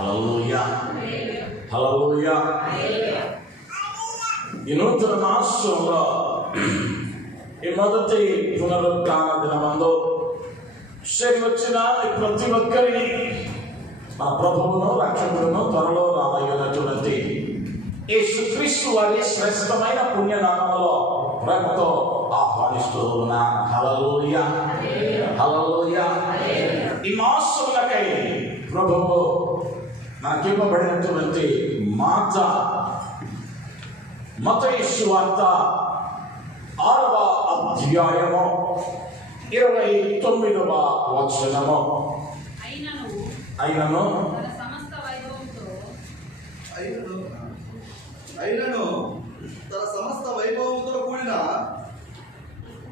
హల్లెలూయా, హల్లెలూయా. ఈ నూతన మాసంలో ఈ మొదటి పునరుత్థాన దినమందు వచ్చిన ప్రతి ఒక్కరిని మా ప్రభువును రక్షకుడును త్వరలో రాబోయేటువంటి యేసుక్రీస్తు వారి శ్రేష్టమైన పుణ్యనామములో ప్రేమతో ఆహ్వానిస్తూ ఉన్నాను. హల్లెలూయా, హల్లెలూయా. ఈ మాసములకై ప్రభువు మనకివ్వబడినటువంటి మాట మత్తయి సువార్త 6వ అధ్యాయము 29వ వచనము. అయినను తన సమస్త వైభవంతో కూడిన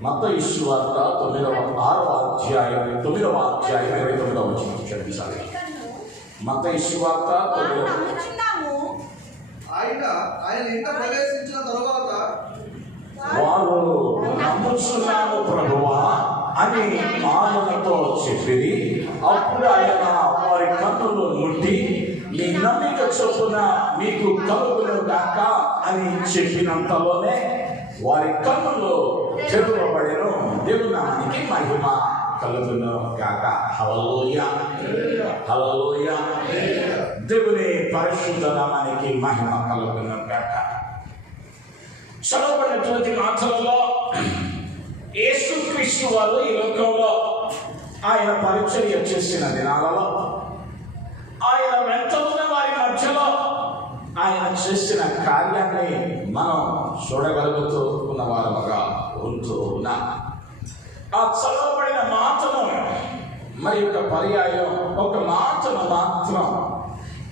మత్తయి సువార్త 6వ అధ్యాయం 29వ వచనం. క్షమించాలి. మత్తయి సువార్త ఆయన ఇంట ప్రవేశించిన తరువాత వారు నమ్ముచున్నాము ప్రభువా అని మాటలతో చెప్పిరి. అప్పుడు ఆయన వారి కన్నులు ముట్టి మీ నమ్మిక చొప్పున మీకు కలుగును గాక అని చెప్పినంతలోనే వారి కన్నులు తెరవబడెను. దేవుని నామానికి మహిమ కలుగును గాక. హల్లెలూయా, హల్లెలూయా. దేవుని పరిశుద్ధ నామానికి మహిమ కలుగును గాక. చదవబడినటువంటి మాటలలో యేసుక్రీస్తు వారు ఈ లోకంలో ఆయన పరిచర్య చేసిన దినాలలో ఆయన వెంట ఉన్న వారి మధ్యలో ఆయన చేసిన కార్యాన్ని మనం చూడగలుగుతూ ఉన్న వారముగా ఉంటూ ఉన్నాం. ఆ చదవబడిన మాటను మరి ఒక పర్యాయం ఒక మాటను మాత్రం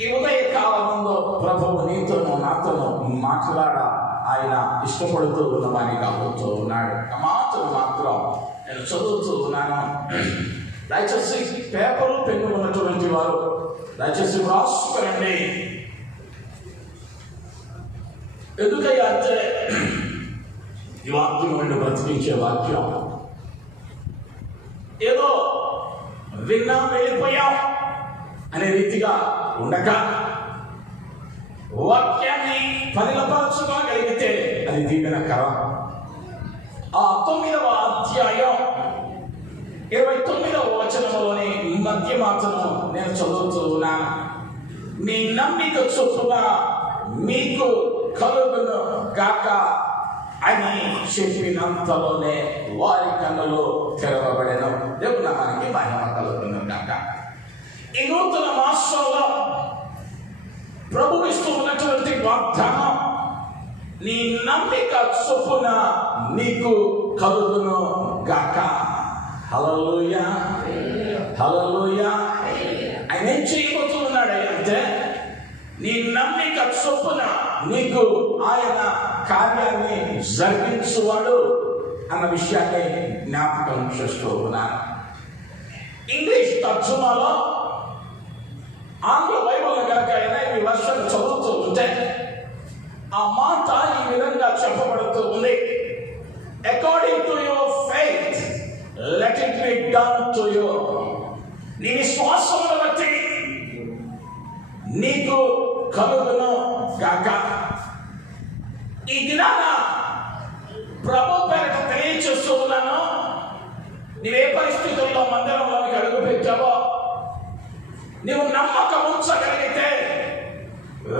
ఈ ఉదయ కాలంలో ప్రభువు నీతోనూ నాతోనూ మాట్లాడ ఆయన ఇష్టపడుతూ ఉన్నవానిగా అవుతూ ఉన్నాడు. ఆ మాటలు మాత్రం నేను చదువుతూ ఉన్నాను. దయచేసి పేపరు పెన్ను ఉన్నటువంటి వారు దయచేసి రాసుకురండి. ఎందుకయ్యా అంటే ఈ వాక్యం నుండి బ్రతికించే వాక్యం. ఏదో విన్నా వెళ్ళిపోయాం అనే రీతిగా ఉండక వాక్యాన్ని పరిలపరచుకోగలిగితే అది దీవెనకరం. ఆ 9వ అధ్యాయం 29వ వచనంలోని మధ్య మాటను నేను చదువుతూ ఉన్నాను. మీ నమ్మిక చొప్పున మీకు కలుగును గాక అని చెప్పినంతలోనే వారి కన్నులు తెరవబడెను. దేవుని నామానికి మహిమ కలుగును గాక. ఈ నూతన మాసంలో ప్రభు ఇస్తూ ఉన్నటువంటి వాగ్దానం, నీ నమ్మిక చొప్పున నీకు కలుగును గాక. హల్లెలూయా, హల్లెలూయా. ఆయన ఏం చేయబోతూ ఉన్నాడు అంటే నీ నమ్మిక చొప్పున నీకు ఆయన కార్యాన్ని జరిగించువాడు అన్న విషయాన్ని జ్ఞాపకం చేస్తూ ఉన్నాను. ఇంగ్లీష్ తర్జుమాలో ఆంగ్ల బైబిల్ కనుక ఈ వర్షం చదువుతూ ఉంటే ఆ మాట ఈ విధంగా చెప్పబడుతూ ఉంది. According to your faith let it be done to you. నీ విశ్వాసమును బట్టి నీకు కలుగును గాక. ఈ దినాన ప్రభు పేరట తెలియచేస్తూ ఉన్నాను. నీవే పరిస్థితుల్లో మందిరంలోనికి అడుగు పెట్టావో నీవు నమ్మకం ఉంచగలిగితే,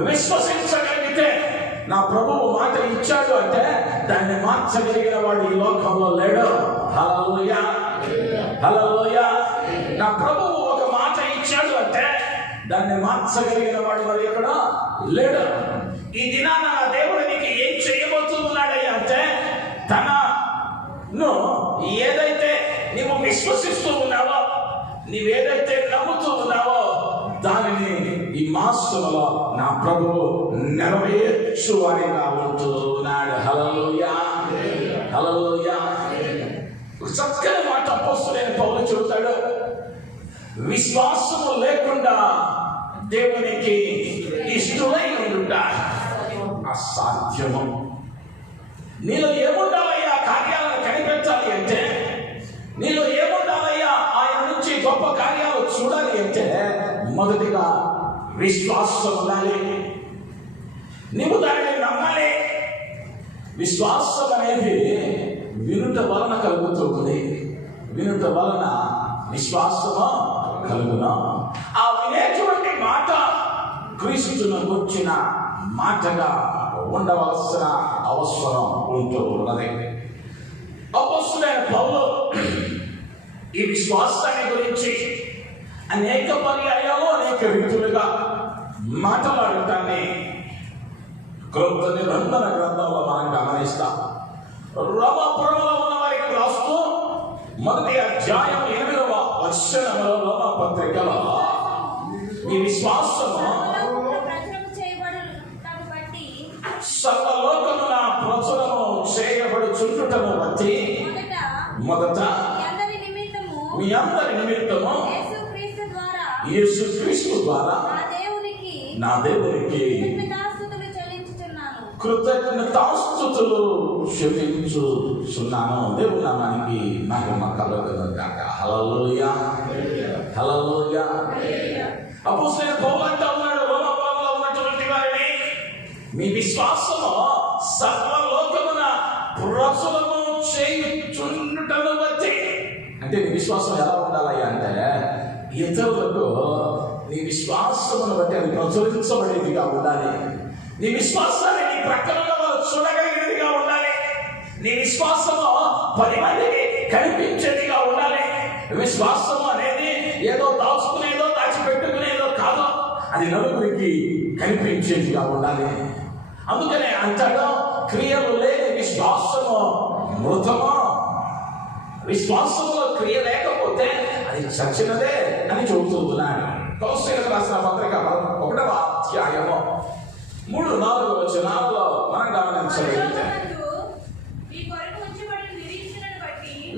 విశ్వసించగలిగితే, నా ప్రభువు మాట ఇచ్చాడు అంటే దాన్ని మార్చగలిగిన వాడు ఈ లోకంలో లేడు. హల్లెలూయా, హల్లెలూయా. నా ప్రభువు ఒక మాట ఇచ్చాడు అంటే దాన్ని మార్చగలిగిన వాడు మరి ఎక్కడ లేడు. ఈ దినాన నా దేవుడు నీకు ఏం చేయబోతూ ఉన్నాడయ్యా అంటే తనను ఏదైతే నీవు విశ్వసిస్తూ ఉన్నావో, నీవేదైతే నమ్ముతూ ఉన్నావో దానిని ఈ మాసంలో నా ప్రభువు నెరవేర్చువాడిగా ఉంటూ ఉన్నాడు. హల్లెలూయా, హల్లెలూయా. చక్కని మాట అపోస్తలుడైన పౌలు చెబుతాడు, విశ్వాసము లేకుండా దేవునికి ఇష్టమై ఉండుట అసాధ్యము. నీలో ఏముండాలయ్యా కార్యాలను కనిపెట్టాలి అంటే, నీలో ఏముండాలయ్యా ఆయన నుంచి గొప్ప కార్యాలు చూడాలి అంటే మొదటిగా విశ్వాసం ఉండాలి. నీవు దానిని నమ్మాలి. విశ్వాసం అనేది వినుట వలన కలుగుతుంది. వినుట వలన విశ్వాసము కలుగును. ఆ వినేటువంటి మాట క్రీస్తును గుర్చిన మాటగా ఉండవలసిన అవసరం ఉంటూ ఉన్నది. అపొస్తలుడైన పౌలు ఈ విశ్వాసాన్ని గురించి అనేక పర్యాయాలు అనేక రీతులుగా మాట్లాడటాన్ని క్రొత్త నిబంధన గ్రంథంలో మనం గమనిస్తాం. రోమాపురంలో ఉన్న వారికి రాస్తూ మొదటి అధ్యాయం 8వ వచనంలో రోమా పత్రికలో ఈ విశ్వాసము సర్వలోకమున ప్రచురము చేయబడుచుండుటను బట్టి మొదట మీ అందరి నిమిత్తము యేసుక్రీస్తు ద్వారా నా దేవునికి కృతజ్ఞతాస్తుతులు చెల్లించుచున్నాను. దేవుని నామానికి మహిమ కలుగును గాక. హల్లెలూయా, హల్లెలూయా. అపొస్తలుడైన పౌలు అంటూ ఉన్నాడు రోమాపురంలో ఉన్నటువంటి వారిని, మీ విశ్వాసము సర్వలోకమున ప్రచురము చేయుచుండుటను బట్టి. అంటే నీ విశ్వాసం ఎలా ఉండాలయ్యా అంటే ఇతరులకు నీ విశ్వాసమును బట్టి అది ప్రచురించబడేదిగా ఉండాలి. నీ విశ్వాసాన్ని నీ ప్రక్కన వాళ్ళు చూడగలిగినదిగా ఉండాలి. నీ విశ్వాసము 10 మందికి కనిపించేదిగా ఉండాలి. విశ్వాసము అనేది ఏదో దాచుకునేదో దాచిపెట్టుకునేదో కాదు, అది నలుగురికి కనిపించేదిగా ఉండాలి. అందుకనే అంటాడు, క్రియలు లేని విశ్వాసము మృతము. విశ్వాసంలో క్రియ లేకపోతే అది చచ్చినదే అని చెబుతున్నాడు. కొలస్సీయులకు రాసిన పత్రిక 1వ అధ్యాయము 3-4 వచనాలలో మనం గమనించగలిగితే,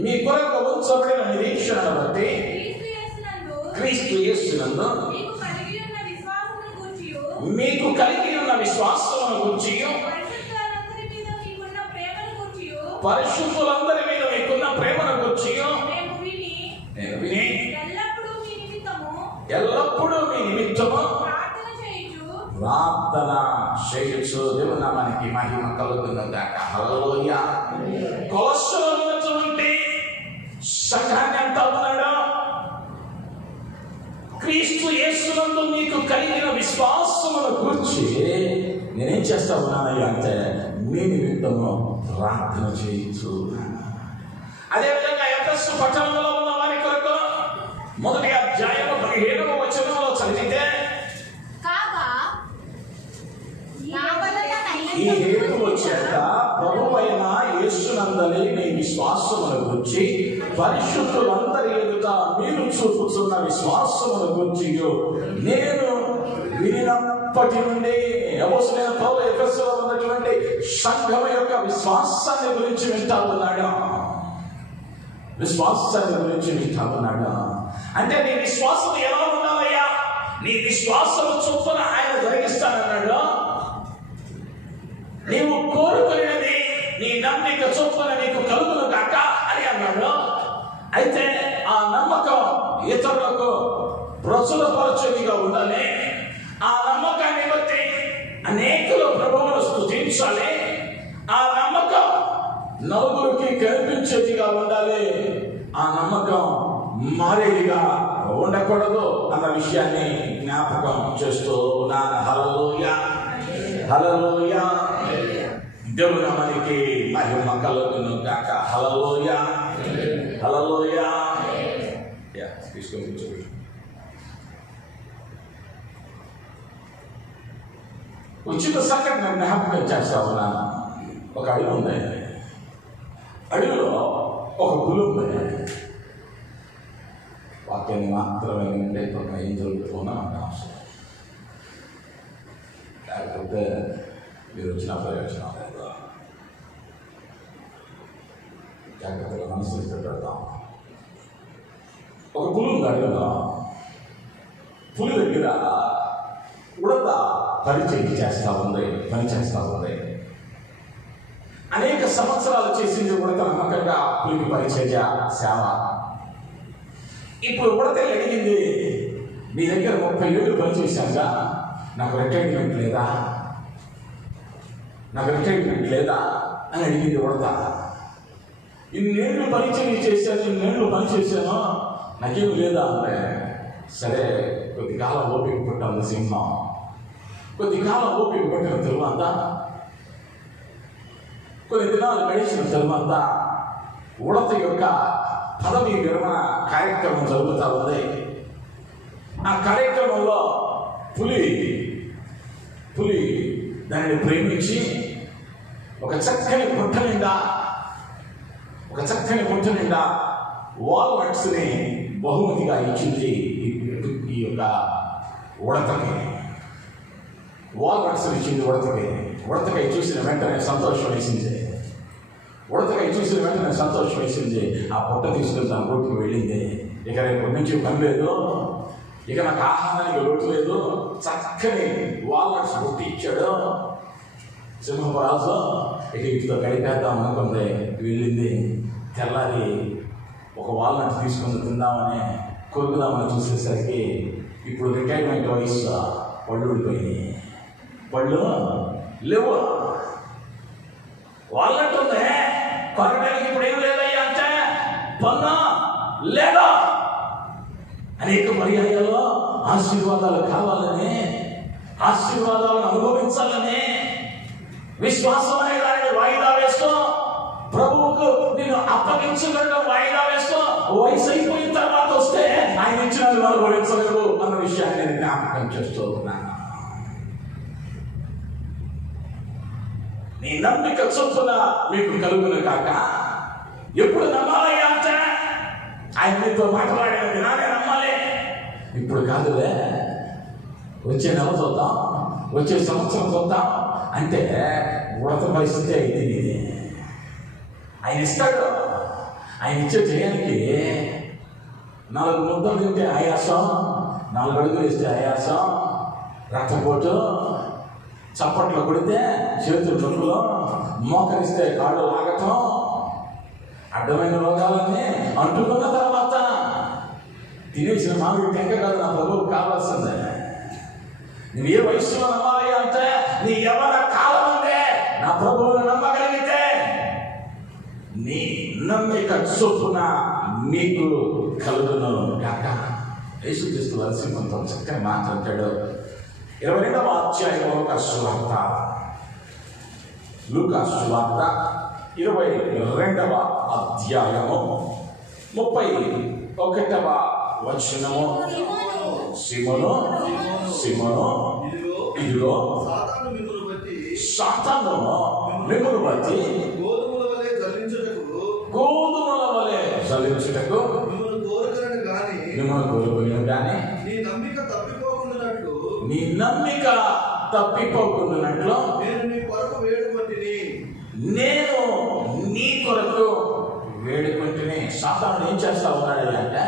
మీ కొరకు ఉంచబడిన నిరీక్షణను బట్టి క్రీస్తు యేసునందు మీకు కలిగి ఉన్న విశ్వాసమును గూర్చి పరిశుద్ధులందరి మీద మీకున్న ప్రేమను గూర్చి నేను విని ఎల్లప్పుడూ మీ నిమిత్తము ప్రార్థన చేయొచ్చు. దేవుని నామానికి మహిమ కలుగును గాక. హల్లెలూయా. కొలస్సీలో ఉన్నటువంటి సంఘాన్ని అంటా ఉన్నాడు, క్రీస్తు యేసునందు మీకు కలిగిన విశ్వాసమును గూర్చి నేనేం చేస్తా ఉన్నానయ్యా అంటే మీ నిమిత్తము ప్రార్థన చేయొచ్చు. అదేవిధంగా ఎఫెసు పట్టణంలో ఉన్న వారి కొరకు మొదటి అధ్యాయం 17వ వచనంలో చదివితే, ఈ హేతువు చేత ప్రభువైన యేసునందలి మీ విశ్వాసమును గూర్చి పరిశుద్ధులందరి ఎదుట మీరు చూపుతున్న విశ్వాసమును గూర్చి నేను వినినప్పటి నుండి అపొస్తలుడైన పౌలు ఎఫెసులో ఉన్నటువంటి సంఘం యొక్క విశ్వాసాన్ని గురించి వింటా ఉన్నాడు. విశ్వాసాన్ని గురించి వింటా ఉన్నాడు. అంటే నీ విశ్వాసం ఎలా ఉండాలయ్యా? నీ విశ్వాసము చొప్పున ఆయన జరిగిస్తానన్నాడు. నీవు కోరుకునేది నీ నమ్మిక చొప్పున నీకు కలుగును కాక అని అన్నాడు. అయితే ఆ నమ్మకం ఇతరులకు ప్రచురపరచునిగా ఉండాలి. ఆ నమ్మకాన్ని బట్టి అనేకులు ప్రభువును స్తుతించాలి. ఆ నమ్మకం నలుగురికి కనిపించేదిగా ఉండాలి. ఆ నమ్మకం మారేదిగా ఉండకూడదు అన్న విషయాన్ని జ్ఞాపకం చేస్తూ ఉన్నాను. హల్లెలూయా, హల్లెలూయా. దేవుని నామానికి మహిమ కలుగును గాక. హల్లెలూయా, హల్లెలూయా. తీసుకొని ఉచిత సంఘటన జ్ఞాపకం చేస్తా ఉన్నాను. ఒక అడవి ఉంది. అడవిలో ఒక పులి ఉంది. వాక్యాన్ని మాత్రమే ఉండే ఒక ఏం జరుగుతున్నా నాకు అవసరం, లేకపోతే మీరు వచ్చిన ప్రయోజనం లేదు. జాగ్రత్తగా మనసు పెడతాం. ఒక పులి ఉంది అడవిలో. పులి దగ్గర ఉడత పని చేస్తూ ఉంది. అనేక సంవత్సరాలు చేసింది ఉడత నమ్మకంగా పులికి పరిచర్య సేవ. ఇప్పుడు ఉడత అడిగింది, నీ దగ్గర 30 ఏళ్ళు పనిచేశాక నాకు రిటైర్మెంట్ లేదా, నాకు రిటైర్మెంట్ లేదా అని అడిగింది ఉడత. ఇన్నేళ్ళు పనిచేయ చేశాను, ఇన్నేళ్ళు పని చేశాను, నాకేం లేదా అంటే, సరే కొద్ది కాలం ఓపిక పట్టాను సింహం. కొద్ది కాలం ఓపిక పట్టిన తరువాత, కొన్ని దినాలు గడిచిన తరువాత ఉడత యొక్క పదవి విరమణ కార్యక్రమం జరుగుతూ ఉంది. ఆ కార్యక్రమంలో పులి దానిని ప్రేమించి ఒక చక్కని పుట్ట నిండా వాల్నట్స్ని బహుమతిగా ఇచ్చింది. ఈ యొక్క ఉడతకి వాల్నట్స్ ఇచ్చింది. ఉడతకై చూసిన వెంటనే సంతోషం వేసింది. ఆ పుట్ట తీసుకుని తన రోడ్డుకు వెళ్ళింది. ఇక రేపు నుంచి పని లేదు, ఇక నాకు ఆహారానికి లోటు లేదు, చక్కని వాల్నట్స్ పుట్టి ఇచ్చాడు సింహరాజు. ఇక వీటితో గడిపేద్దాం అనుకుంది. వెళ్ళింది. తెల్లారి ఒక వాల్నట్ తీసుకుని తిందామని కొరుకుదామని చూసేసరికి ఇప్పుడు రిటైర్మెంట్ వయసు పళ్ళు ఊడిపోయినాయి. పళ్ళు లేవు. వాల్నట్ ఉంది, కొరకడానికి ఇప్పుడు ఏం లేదయ్యా అంటే పన్ను లేదా. అనేక పర్యాయాల్లో ఆశీర్వాదాలు కావాలని, ఆశీర్వాదాలను అనుభవించాలని విశ్వాసం అనే దానిని వాయిదా వేస్తూ, ప్రభువుకు నిన్ను అప్పగించడం వాయిదా వేస్తూ, వయసు అయిపోయిన తర్వాత వస్తే ఆయన ఇచ్చిన అనుభవించలేదు అన్న విషయాన్ని నేను జ్ఞాపకం చేస్తూ ఉన్నాను. నీ నమ్మిక చొప్పున మీకు కలుగును కాక. ఎప్పుడు నమ్మాలయ్యా అంటే ఆయన మీతో మాట్లాడిన దినానే నమ్మాలి. ఇప్పుడు కాదులే, వచ్చే నెల చూద్దాం, వచ్చే సంవత్సరం చూద్దాం అంటే ఉడత పరిస్థితి అయితే ఇది. ఆయన ఇస్తాడు. ఆయన ఇచ్చే చేయడానికి 4 ముద్దలు తింటే ఆయాసం, 4 అడుగులు వేస్తే ఆయాసం, రక్తపోటు, చప్పట్లు కొడితే చేతులు నొప్పులు, మోకరిస్తే కాళ్ళు లాగటం, అడ్డమైన రోగాలన్నీ అంటుకున్న తర్వాత తినేసిన మామిడి టెంక కాదు నా ప్రభువు కావాల్సిందే. నువ్వు ఏ వయసులో నమ్మాలి అంటే నీ యవ్వన కాలం ఉందే నా ప్రభువును నమ్మగలిగితే నీ నమ్మిక చొప్పున మీకు కలుగును కాక. యేసుక్రీస్తు నరసింహంతో చక్కని మాట్లాడాడు. 22వ అధ్యాయం లూకా సువార్త 22వ అధ్యాయము 31వ వచనము. సిమోను ఇదిగో సాతాను మిమ్మును బట్టి గోధుమల వలె జలించుటకు మిమ్మల్ని కోరుకుని గాని నీ నమ్మిక తప్పిపోకుండానట్లు నేను నీ కొరకు వేడుకుంటుని. సాతాను ఏం చేస్తా ఉన్నాడు అంటే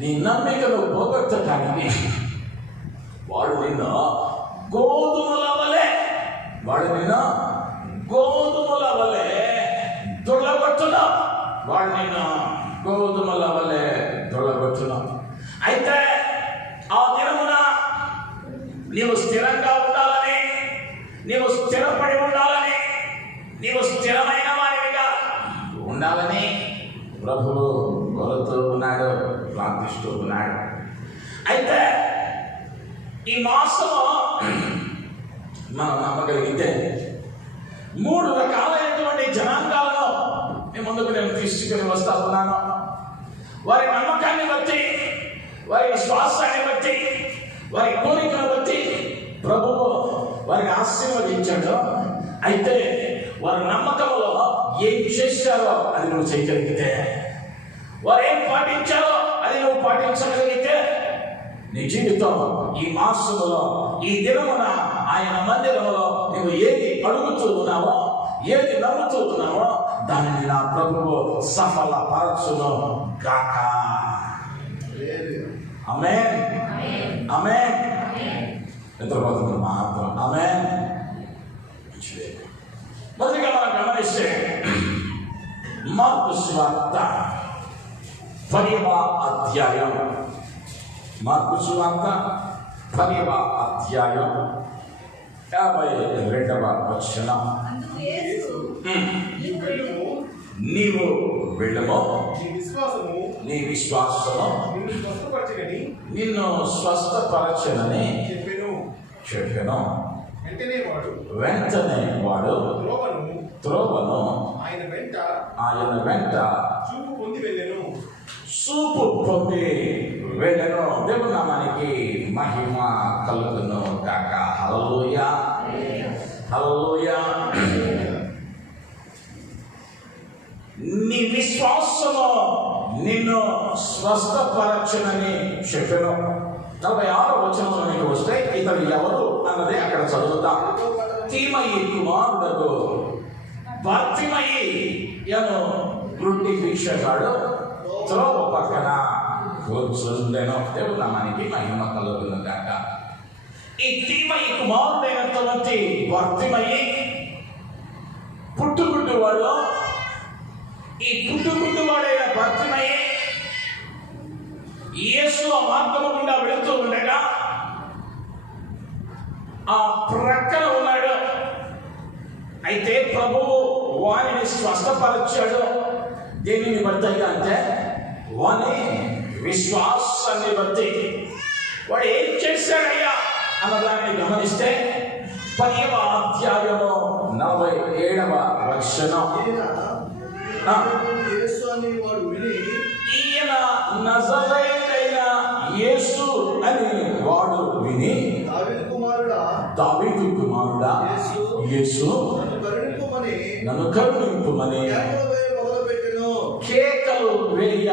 నీ నమ్మికను పోగొట్టడానికి వాడు నిన్ను గోధుమల వలె దొరగొట్టును. అయితే ఆ దినమున నీవు స్థిరంగా ఉండాలని, నీవు స్థిరపడి ఉండాలని, నీవు స్థిరమైన వారిగా ఉండాలని ప్రభువు కోరుతూ ఉన్నాడు, ప్రార్థిస్తూ ఉన్నాడు. అయితే ఈ మాసము మనం నమ్మగలిగితే 3 రకాలైనటువంటి జనాంగాలను మీ ముందుకు నేను తీసుకుని వస్తా ఉన్నాను. వారి నమ్మకాన్ని బట్టి, వారి విశ్వాసాన్ని బట్టి, వారి కోరికను బట్టి ప్రభువు వారిని ఆశీర్వదించాడు. అయితే వారి నమ్మకంలో ఏం చేశారో అది నువ్వు చేయగలిగితే, వారు ఏం పాటించారో అది నువ్వు పాటించగలిగితే నీ జీవితం ఈ మాసములో, ఈ దినమున ఆయన మందిరములో నువ్వు ఏది అడుగుతూ ఉన్నావో, ఏది నమ్ముతూ ఉన్నావో దానిని నా ప్రభువు సఫలపరచును గాక. ఆమేన్, ఆమేన్. ఎంతమంది మాత్రం ఆమేన్. మొదటిగా మనం గమనిస్తే మార్కు సువార్త 10వ అధ్యాయం మార్కు సువార్త 10వ అధ్యాయం 52వ వచనం. అందుకు యేసు, నీవు వెళ్ళము, నీ నీ విశ్వాసము విశ్వాసము నిన్ను స్వస్థపరచనని చెప్పెను. వెంటనే వాడు త్రోవను ఆయన వెంట చూపు పొంది వెళ్ళెను. దేవుని నామానికి మహిమ కలుగును కాక. హల్లెలూయా, హల్లెలూయా. నీ విశ్వాసము నిన్ను స్వస్థపరచునని చెప్పెను. 46వ వచనంలోనికి వస్తే ఇతడు ఎవరు అన్నది అక్కడ చదువుతాం. తీమయి కుమారుడకు బర్తిమయి యను గుడ్డి భిక్షగాడు త్రోవ పక్కన కూర్చుండెను. దేవుని నామానికి మహిమ కలుగును గాక. ఈ తీమయి కుమారుడైనటువంటి బర్తిమయి పుట్టుగుడ్డువాడు. ఈ పుట్టుగుడ్డువాడైన బర్తిమయి యేసు ఆ మార్గము గుండా వెళుతూ ఉండగా ఆ ప్రక్కన ఉన్నాడు. అయితే ప్రభువు వారిని స్వస్థపరిచాడు. దేనిని బట్టి అంటే వాని విశ్వాసాన్ని బట్టి. వాడు ఏం చేశాడయ్యా అన్నదాన్ని గమనిస్తే 10వ అధ్యాయము 47వ వచనం. యేసు అని వాడు విని, ఈయన నజరేయుడైన యేసు అని వాడు విని, దావీదు కుమారుడా యేసు నన్ను కరుణింపుమని కేకలు వేయ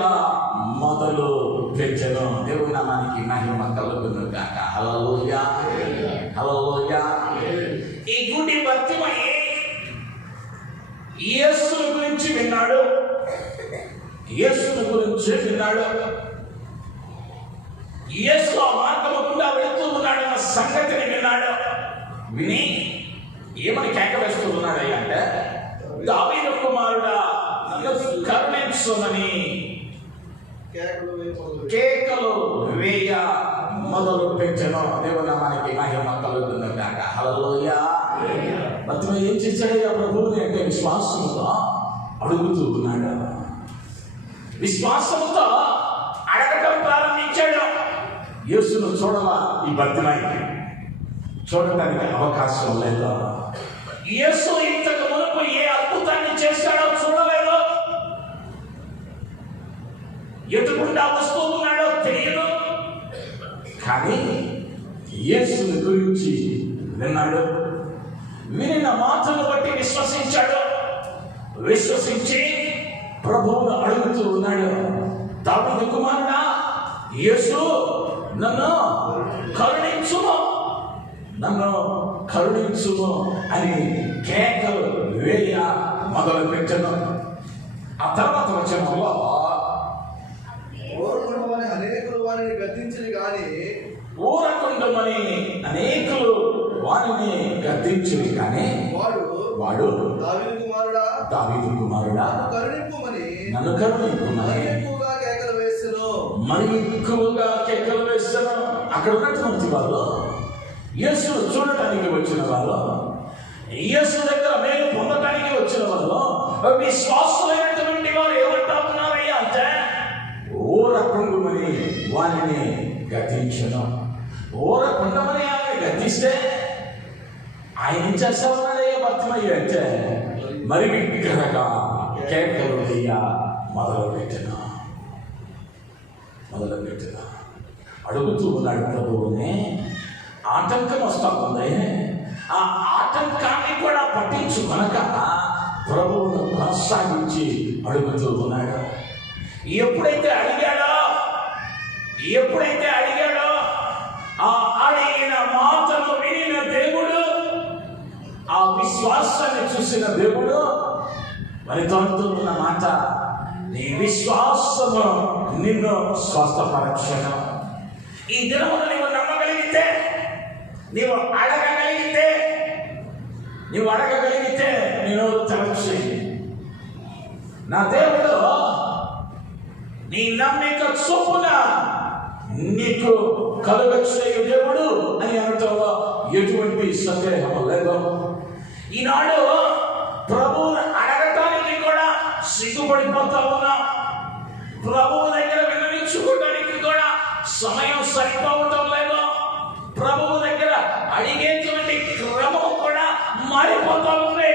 మొదలు పెట్టెను. దేవుని నామానికి మహిమ కలుగును గాక. హల్లెలూయా, హల్లెలూయా. ఈ గుడి బర్తిమయి యేసుని గురించి విన్నాడు. యేసుని గురించి విన్నాడు. యేసు ఆ మార్గము గుండా వెళుతూ ఉన్నాడన్న సంగతిని విన్నాడు. విని ఏమని కేక వేస్తూ ఉన్నాడయ్యా అంటే, దావీదు కుమారుడా నన్ను కరుణించుమని కేకలు వేయ మొదలు పెట్టెను. దేవుని నామానికి మహిమ కలుగును గాక. హల్లెలూయా. బర్తిమయి ఏం చేశాడయ్యా ప్రభువుని అంటే విశ్వాసముతో అడుగుతూ ఉన్నాడు. విశ్వాసముతో అడగటం ప్రారంభించాడు. యేసును చూడాలా ఈ బర్తిమయి చూడటానికి అవకాశం లేదు. యేసు ఇంతకు మునుపు ఏ అద్భుతాన్ని చేశాడో చూడలేదు. ఎదుగుండా వస్తూ ఉన్నాడో తెలియదు. కానీ యేసుని గురించి విన్నాడు. వినిన మాటను బట్టి విశ్వసించాడు. విశ్వసించి ప్రభువును అడుగుతూ ఉన్నాడు. దావీదు కుమారుడా యేసు నన్ను కరుణించుము, నన్ను కరుణించుము అని కేకలు వేయ మొదలు పెట్టెను. ఆ తర్వాత వచనంలో అనేకులు వారిని గద్దించి గాని ఊరకుండమని అనేకులు వారిని గద్దించుని కానీ వాడు దావీదు కుమారుడా నన్ను కరుణింపుమని మరి ఎక్కువగా కేకలు వేస్తాను. అక్కడ ఉన్నటువంటి వాళ్ళు యేసును చూడటానికి వచ్చిన వాళ్ళు, యేసు దగ్గర మేలు పొందటానికి వచ్చిన వాళ్ళు, విశ్వాసులైనటువంటి వారు ఏమంటా ఉన్నారయ్యా అంటే ఊరకుండమని వారిని గద్దించను. ఊరకుండమని ఆమె గద్దిస్తే ఆయన ఏం చేస్తా ఉన్నాడయ్యా బర్తిమయి అంటే మరి విగ్రహగా కేకలు వేయ మొదలుపెట్టిన అడుగుతూ ఉన్నాడు ప్రభువుని. ఆటంకం వస్తా ఉంది. ఆ ఆటంకాన్ని కూడా పట్టించుకొనక ప్రభువును కొనసాగించి అడుగుతూ ఉన్నాడు. ఎప్పుడైతే అడిగాడో ఆ అడిగిన మాటను వినిన దేవుడు, ఆ విశ్వాసాన్ని చూసిన దేవుడు మరి తోడుతూ ఉన్న మాట, నీ విశ్వాసము నిన్ను స్వస్థపరచను. ఈ దినమున నీవు నమ్మగలిగితే, నీవు అడగగలిగితే నేను తెరచి నా దేవుడు నీ నమ్మిక చొప్పున నీకు కలుగచేయు దేవుడు అని అనటంలో ఎటువంటి సందేహం లేదు. ఈనాడు ప్రభువుని అడగటానికి కూడా సిగ్గుపడిపోతా ఉన్నాం. ప్రభువు దగ్గర విన్నవించుకోవడానికి కూడా సమయం సరిపోవటం లేదు. ప్రభువు దగ్గర అడిగేటువంటి క్రమం కూడా మారిపోతా ఉంది.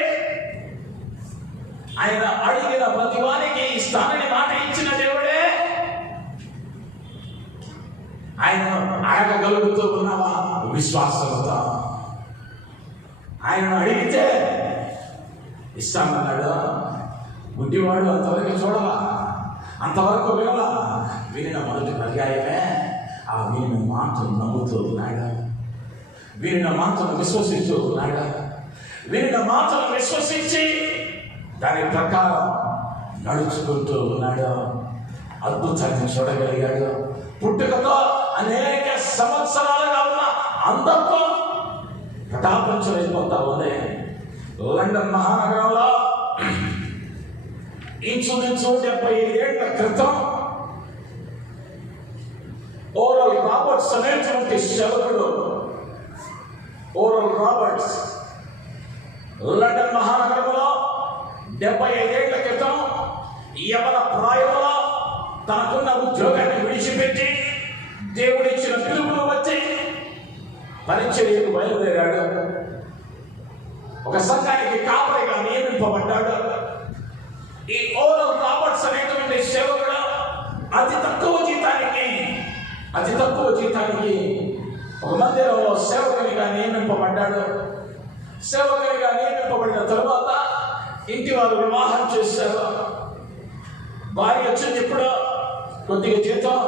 ఆయన అడిగిన ప్రతి వారికి ఇస్తానని మాట ఇచ్చిన దేవుడే. ఆయన అడగగలుగుతూ ఉన్నావా విశ్వాసంతో? ఆయన అడిగితే ఇస్తానన్నాడు. గుడ్డివాడు అంతవరకు చూడలా, అంతవరకు వినలా. వినిన మొదటి పర్యాయమే ఆ వినిన మాటను నమ్ముతూ ఉన్నాడు, వినిన మాటను విశ్వసిస్తూ ఉన్నాడు. వినిన మాటను విశ్వసించి దాని ప్రకారం నడుచుకుంటూ ఉన్నాడు. అద్భుతాన్ని చూడగలిగాడు. పుట్టుకతో అనేక సంవత్సరాలుగా ఉన్న అందరితో ప్రతాపించలేకపోతా ఉంది. లండన్ మహానగరంలో ఇంచుమించు 75 ఏళ్ల క్రితం ఓరల్ రాబర్ట్స్ అనేటువంటి సేవకుడు, ఓరల్ రాబర్ట్స్ లండన్ మహానగరంలో 75 ఏళ్ల క్రితం యవన ప్రాయంలో తనకున్న ఉద్యోగాన్ని విడిచిపెట్టి దేవుడిచ్చిన పిలుపును వచ్చి పరిచర్యకు బయలుదేరాడు. ఒక సంఘానికి కాపరిగా నియమింపబడ్డాడు. ఈ ఓరల్ రాబర్ట్స్ అనేటువంటి సేవకుడు అతి తక్కువ జీతానికి ఒక మందిరంలో సేవకునిగా నియమింపబడ్డాడు. సేవకునిగా నియమింపబడిన తరువాత ఇంటి వారు వివాహం చేశారు. భార్య వచ్చింది. ఇప్పుడు కొద్దిగా జీతం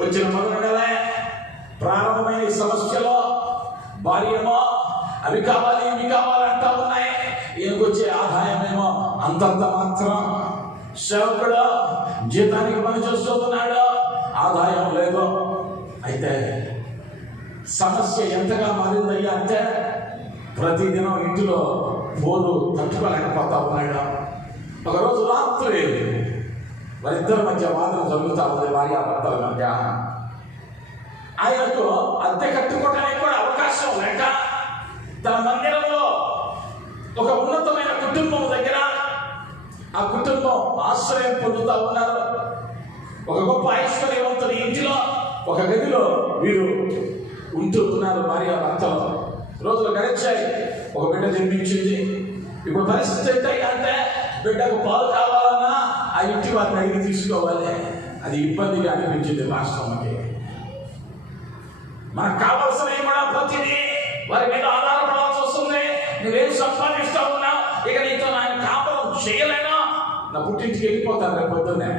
వచ్చిన మొదటి నెల ప్రారంభమైన సమస్యలో భార్యేమో అవి కావాలి ఇవి కావాలి అంటా ఉన్నాయి. ఈయనకు వచ్చే ఆదాయమేమో అంతంత మాత్రం. సేవకుడు జీతానికి పని చేస్తున్నాడు, ఆదాయం లేదు. అయితే సమస్య ఎంతగా మారిందయ్యా అంటే ప్రతిదినం ఇంటిలో పోలు తట్టుకోలేకపోతా ఉన్నాడు. ఒకరోజు రాత్రి వారిద్దరి మధ్య వాదన జరుగుతూ ఉంది, భార్యాభర్తల మధ్య. ఆయనకు అద్దె కట్టుకోవడానికి కూడా అవకాశం లేక తన మందిరంలో ఒక ఉన్నతమైన కుటుంబం దగ్గర ఆ కుటుంబం ఆశ్రయం పొందుతూ ఉన్నారు. ఒక గొప్ప ఐశ్వర్యవంతుని ఇంటిలో ఒక గదిలో వీరు ఉంటూ ఉన్నారు భార్యాభర్తలు. రోజులు గడిచాయి. ఒక బిడ్డ జన్మించింది. ఇప్పుడు పరిస్థితి ఏంటంటే బిడ్డకు పాలు కావాలన్నా ఆ ఇంటి వారిని అడిగి తీసుకోవాలి. అది ఇబ్బందిగా అనిపించింది రాష్ట్రానికి. మనకు కావాల్సినవి కూడా ప్రతిదీ వారి మీద ఆధారపడాల్సి వస్తుంది. నువ్వేం సంపాదిస్తా ఉన్నావు, ఇక నీతో నేను కాపురం చేయలేను, నా పుట్టింటికి వెళ్ళిపోతాను, రేపు పొద్దున్నే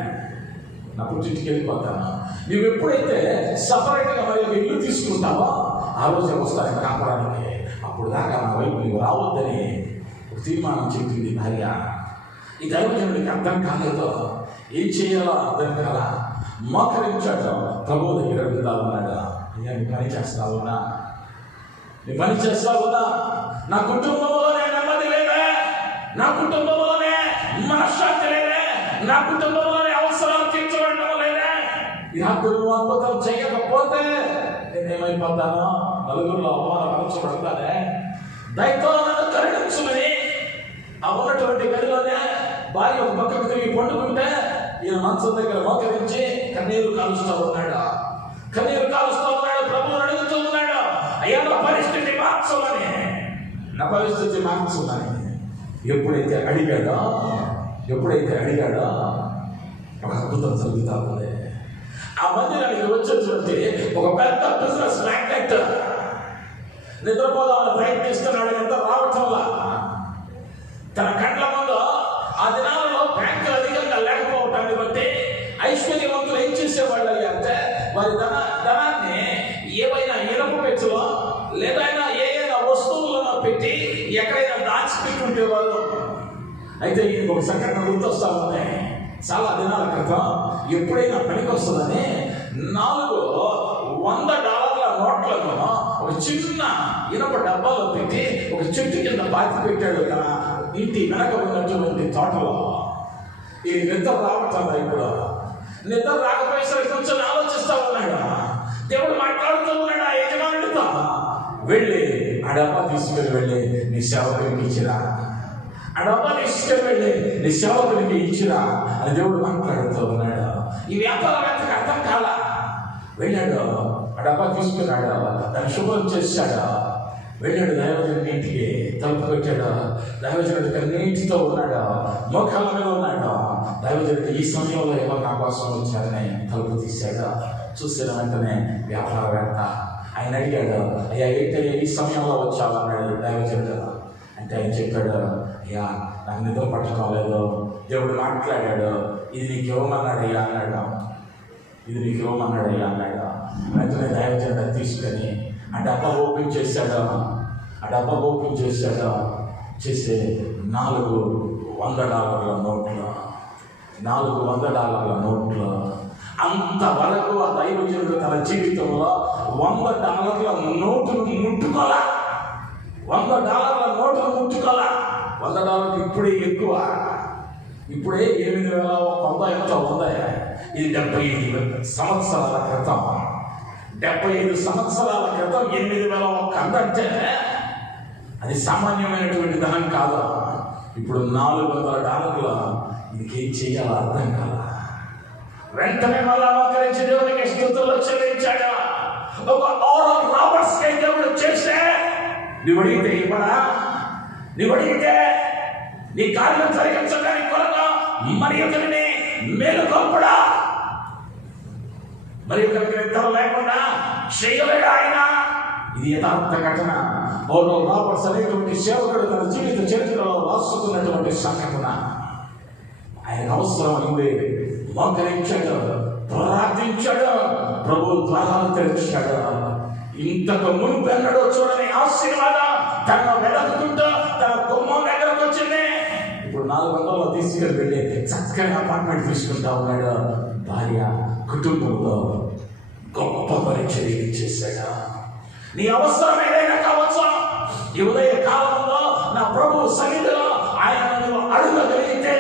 నా పుట్టింటికి వెళ్ళిపోతాను. నువ్వు ఎప్పుడైతే సపరేట్గా మరి ఇల్లు తీసుకుంటావో ఆ రోజే వస్తాను కాపురానికి. అప్పుడు దాకా నా వైపు నువ్వు రావద్దని ఒక తీర్మానం చెప్పింది భార్య. ఈ దైవజనుడికి అర్థం కాలేదు, ఏం చేయాలో అర్థం కాల. మోకరించాడు, ప్రభువు దగ్గర వెళ్తా ఉన్నాడు. అయ్యా నీ పని చేస్తా ఉన్నా, నీ పని చేస్తా ఉన్నా, నా కుటుంబంలోనే నెమ్మది లేదే, నా కుటుంబంలోనే మనశ్శాంతి లేదే, నా కుటుంబంలోనే అవసరాలు తీర్చబడడం లేదే. నాకు నువ్వు అద్భుతం చేయకపోతే నేనేమైపోతాను, నలుగురిలో అవమానపరచబడతానే. దయతో నన్ను కరుణించుమని ఆ ఉన్నటువంటి గదిలోనే భార్య ఒక పక్కకు తిరిగి పండుకుంటే ఈయన మంచం దగ్గర మోకరించి కన్నీరు కాలుస్తూ ఉన్నాడు. ప్రభువుని అడుగుతూ ఉన్నాడు, అయ్యా నా పరిస్థితి మార్చమని, నా పరిస్థితి మార్చమని. ఎప్పుడైతే అడిగాడో ఒక అద్భుతం జరుగుతా ఉంది. ఆ మందిరానికి వచ్చేటువంటి ఒక పెద్ద బిజినెస్ మ్యాగ్నెట్ నిద్రపోదామని ప్రయత్నిస్తున్నాడు. ఎంత రావటంలా తన కండ్ల ముందు ఆ దినాలలో బ్యాంకులు అధికంగా లేకపోవటాన్ని బట్టి ఐశ్వర్యవంతులు ఏం చేసేవాళ్ళు అంటే వారి ధనాన్ని ఏవైనా ఇనుప పెట్టులో లేదా ఏదైనా వస్తువులను పెట్టి ఎక్కడైనా దాచిపెట్టుంటే వాళ్ళు. అయితే ఈయనకు ఒక సంఘటన గుర్తొస్తా ఉన్నాయి. చాలా దినాల క్రితం ఎప్పుడైనా పనికి వస్తుందని $400 నోట్లను ఒక చిన్న ఇనప డబ్బాలో పెట్టి ఒక చెట్టు కింద పాతి పెట్టాడు తన ఇంటి వెనక ఉన్నటువంటి తోటలో. ఈ నిద్ర రావటం, ఇప్పుడు నిద్ర రాకపోయేసరికి కొంచెం ఆలోచిస్తా ఉన్నాడు. దేవుడు మాట్లాడుతూ ఉన్నాడు ఆ యజమానుడితో, వెళ్ళి ఆ డబ్బా తీసుకెళ్ళి వెళ్ళి నీ సేవకునికి ఇచ్చిరా, ఆ డబ్బా తీసుకెళ్ళి వెళ్ళి నీ సేవకునికి ఇచ్చిరా అని దేవుడు మాట్లాడుతూ ఉన్నాడు. ఈ వ్యాపారవేత్తకు అర్థం కాల. వెళ్ళాడు, ఆ డబ్బా తీసుకున్నాడు, దాన్ని శుభ్రం చేశాడు, వెళ్ళాడు దైవజనుడి ఇంటికి, తలుపు పెట్టాడు. దైవజనుడికి నీటితో ఉన్నాడు, మోకాళ్ళ మీద ఉన్నాడు. దైవజనుడు ఈ సమయంలో ఎవరు నా కోసం వచ్చారని తలుపు తీశాడు. చూసిన వెంటనే వ్యాపారవేత్త ఆయన అడిగాడు, అయ్యా ఏంటయ్యా ఈ సమయంలో వచ్చావు అన్నాడు దైవజనుడు. అంటే ఆయన చెప్పాడు, అయ్యా నాకు నిద్ర పట్టడం లేదు, దేవుడు మాట్లాడాడు, ఇది నీకు ఇవ్వమన్నాడు అయ్యా అన్నాడు, ఇది నీకు ఇవ్వమన్నాడు అయ్యా అన్నాడు. వెంటనే దైవజనుడు తీసుకొని ఆ డబ్బా ఓపెన్ చేశాడు. ఆ డబ్బా ఓపెన్ చేశాడు. చేసి $400 నోట్లు, $400 నోట్లు. అంతవరకు ఆ దైవజనుడు తన జీవితంలో $100 నోటును ముట్టుకోలా. $100 నోటును ముట్టుకోలా. $100 ఇప్పుడే ఎక్కువ, ఇప్పుడే 8,100 ఎంతో ఉందా. ఇది 75 సంవత్సరాల క్రితం. 75 సంవత్సరాల క్రితం 8,100 అంటే అది సామాన్యమైనటువంటి ధనం కాదు. ఇప్పుడు $400 ఇంకేం చేయాలో అర్థం కాల. వెంటనే మళ్ళా మోకరించి దేవునికి స్తుతులు చెల్లించాడు. ఒక ఓరల్ రాబర్ట్స్ కి దేవుడు చేస్తే నువ్వు అడిగితే ఇవ్వడా? నువ్వు అడిగితే నీ కార్యం జరిగించడానికి కొరకు మరి ఒకరిని మేలుకొల్పడా? మరి ఒకరికి నిద్ర లేకుండా చేయలేడు ఆయన. ఇది యథార్థ ఘటన. ఓరల్ రాబర్ట్స్ అనేటువంటి సేవకుడు తన జీవిత చరిత్రలో రాసుకున్నటువంటి సంఘటన. ఆయనకు అవసరమైంది, మోకరించాడు, ప్రార్థించాడు, ప్రభు ద్వారాలు తెరిచాడు. ఇంతకు మునుపెన్నడూ చూడని ఆశీర్వాదం తనను వెతుకుంటూ తన కుమ్మం దగ్గరకు వచ్చింది. ఇప్పుడు 400 తీసుకెళ్ళి చక్కని అపార్ట్మెంట్ తీసుకుంటా ఉన్నాడు. భార్య కుటుంబంలో గొప్ప పరిచర్య చేశాడు. నీ అవసరం ఏదైనా కావచ్చు, ఈ ఉదయ కాలంలో నా ప్రభు సన్నిధిలో ఆయన నువ్వు అడగగలిగితే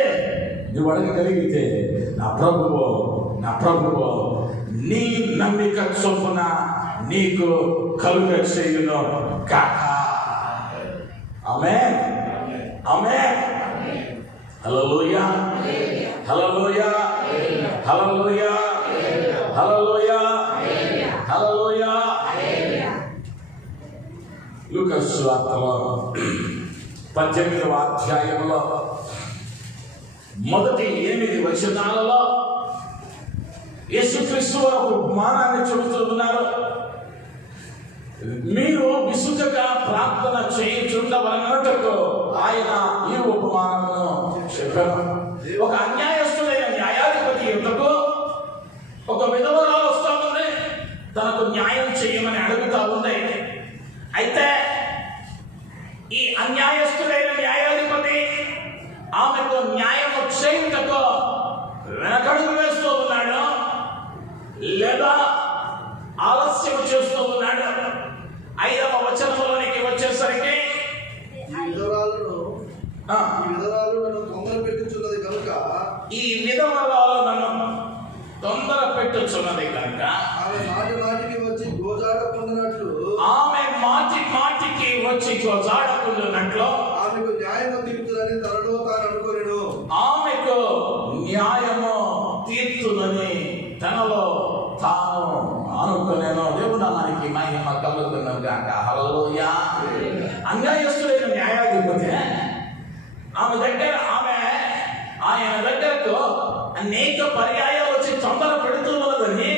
నా ప్రభువు నీ నమ్మిక చొప్పున నీకు కలుగ చేయును కాక. ఆమేన్, ఆమేన్. హల్లెలూయా, హల్లెలూయా, హల్లెలూయా, హల్లెలూయా, హల్లెలూయా. లూకా సువార్తలో 18వ అధ్యాయంలో మొదటి 8 వచనాలలో యేసుక్రీస్తు వారు ఒక ఉపమానాన్ని చెబుతూ ఉన్నారు. మీరు విసుగగా ప్రార్థన చేయుచుండవలనట్టుకు ఆయన ఈ ఉపమానమును చెప్పారు. ఒక అన్యాయస్తుడైన న్యాయాధిపతి యుద్ధకు ఒక విధవరాలు వస్తూ ఉంది, తనకు న్యాయం చేయమని అడుగుతా ఉంది. అయితే ఈ అన్యాయస్తుడైన న్యాయాధిపతి ఆమెకు న్యాయము చేయుటకు వెనకడుగు వేస్తూ ఉన్నాడు, లేదా ఆలస్యం చేస్తూ ఉన్నాడు. 5వ వచనంలోనికి వచ్చేసరికి ఈ విధవరాలు నన్ను తొందర పెట్టుచున్నది కనుక ఆమె మాటి మాటికి వచ్చి గోజాడకుండునట్లు ఆమెకు న్యాయము తీర్చునని తనలో తాను అనుకొనెను. ఆమెకు న్యాయము తీర్చునని తనలో తాను అనుకునేను. దేవుడు మనకి మహిమ కలుగును గాక. హల్లెలూయా. అన్యాయస్తుడైన న్యాయాధిపతి ఆయన దగ్గరకు అనేక పర్యాయాలు వచ్చి తొందర పెడుతూ ఉన్నదని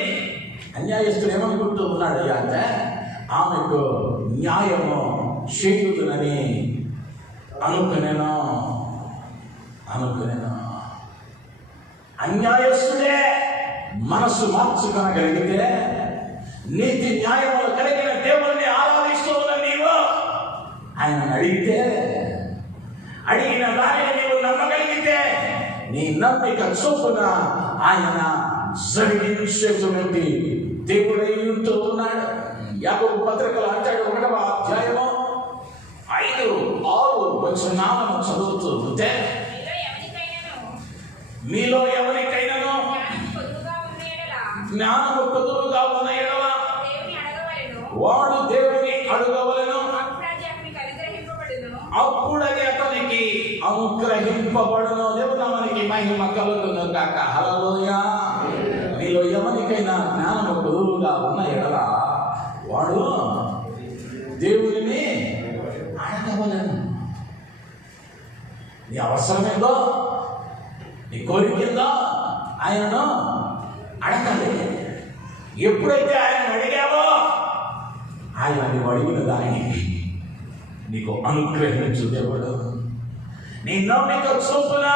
అన్యాయస్తుడు ఏమనుకుంటూ ఉన్నాడు అంటే ఆమెకు న్యాయము చేయుదునని అనుకునేను. అన్యాయస్తుడే మనసు మార్చుకొనగలిగితే, నీతి న్యాయములు కలిగిన దేవుడిని ఆరాధిస్తూ ఉన్న నీవు ఆయన అడిగితే, అడిగిన దానిని నీవు నమ్మగలిగితే, నీ నమ్మిక చొప్పున ఆయన జరిగించేటువంటి దేవుడై ఉంటూ ఉన్నాడు. యాకోబు పత్రికలో అంటాడు 1వ అధ్యాయము 5-6 వచనాలను చదువుతూ ఉంటే, మీలో ఎవరికైనాను జ్ఞానము కొదువుగా ఉన్న ఎడల అప్పుడది అతనికి అనుగ్రహింపబడును. దేవుడు మనకి మహిమ కలుగును కాక. హల్లెలూయా. నీలో ఎవరికైనా జ్ఞానము కొదువుగా ఉన్న ఎడల వాడు దేవుడిని అడగవలను. నీ అవసరమేందో, నీ కోరికేందో ఆయనను అడగాలి. ఎప్పుడైతే ఆయన అడిగావో ఆయన నీవు అడిగిన దానికి నీకు అనుగ్రహించు దేవుడు. నీ నమ్మిక చొప్పున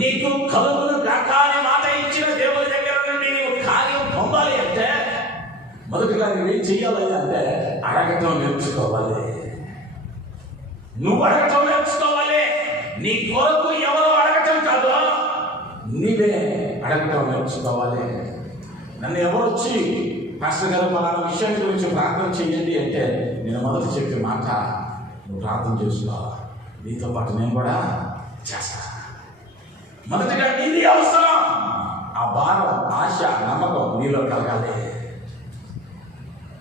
నీకు కలుగును గాక అని మాట ఇచ్చిన దేవుడి దగ్గర నుండి నీవు కార్యం పొందాలి అంటే మొదటిగా నువ్వేం చెయ్యాలి అంటే అడగటం నేర్చుకోవాలి. నువ్వు అడగటం నేర్చుకోవాలి. నీ కొరకు ఎవరు అడగటం కాదు, నీవే అడగటం నేర్చుకోవాలి. నన్ను ఎవరు వచ్చి పాస్టర్ గారు పలానా విషయాన్ని గురించి ప్రార్థన చేయండి అంటే నేను మొదట చెప్పే మాట నువ్వు ప్రార్థన చేసుకోవాలి. నీతో పాటు నేను కూడా చేస్తాను. మొదటిగా నీది అవసరం. ఆ భారం, ఆశ, నమ్మకం నీలో కలగాలి.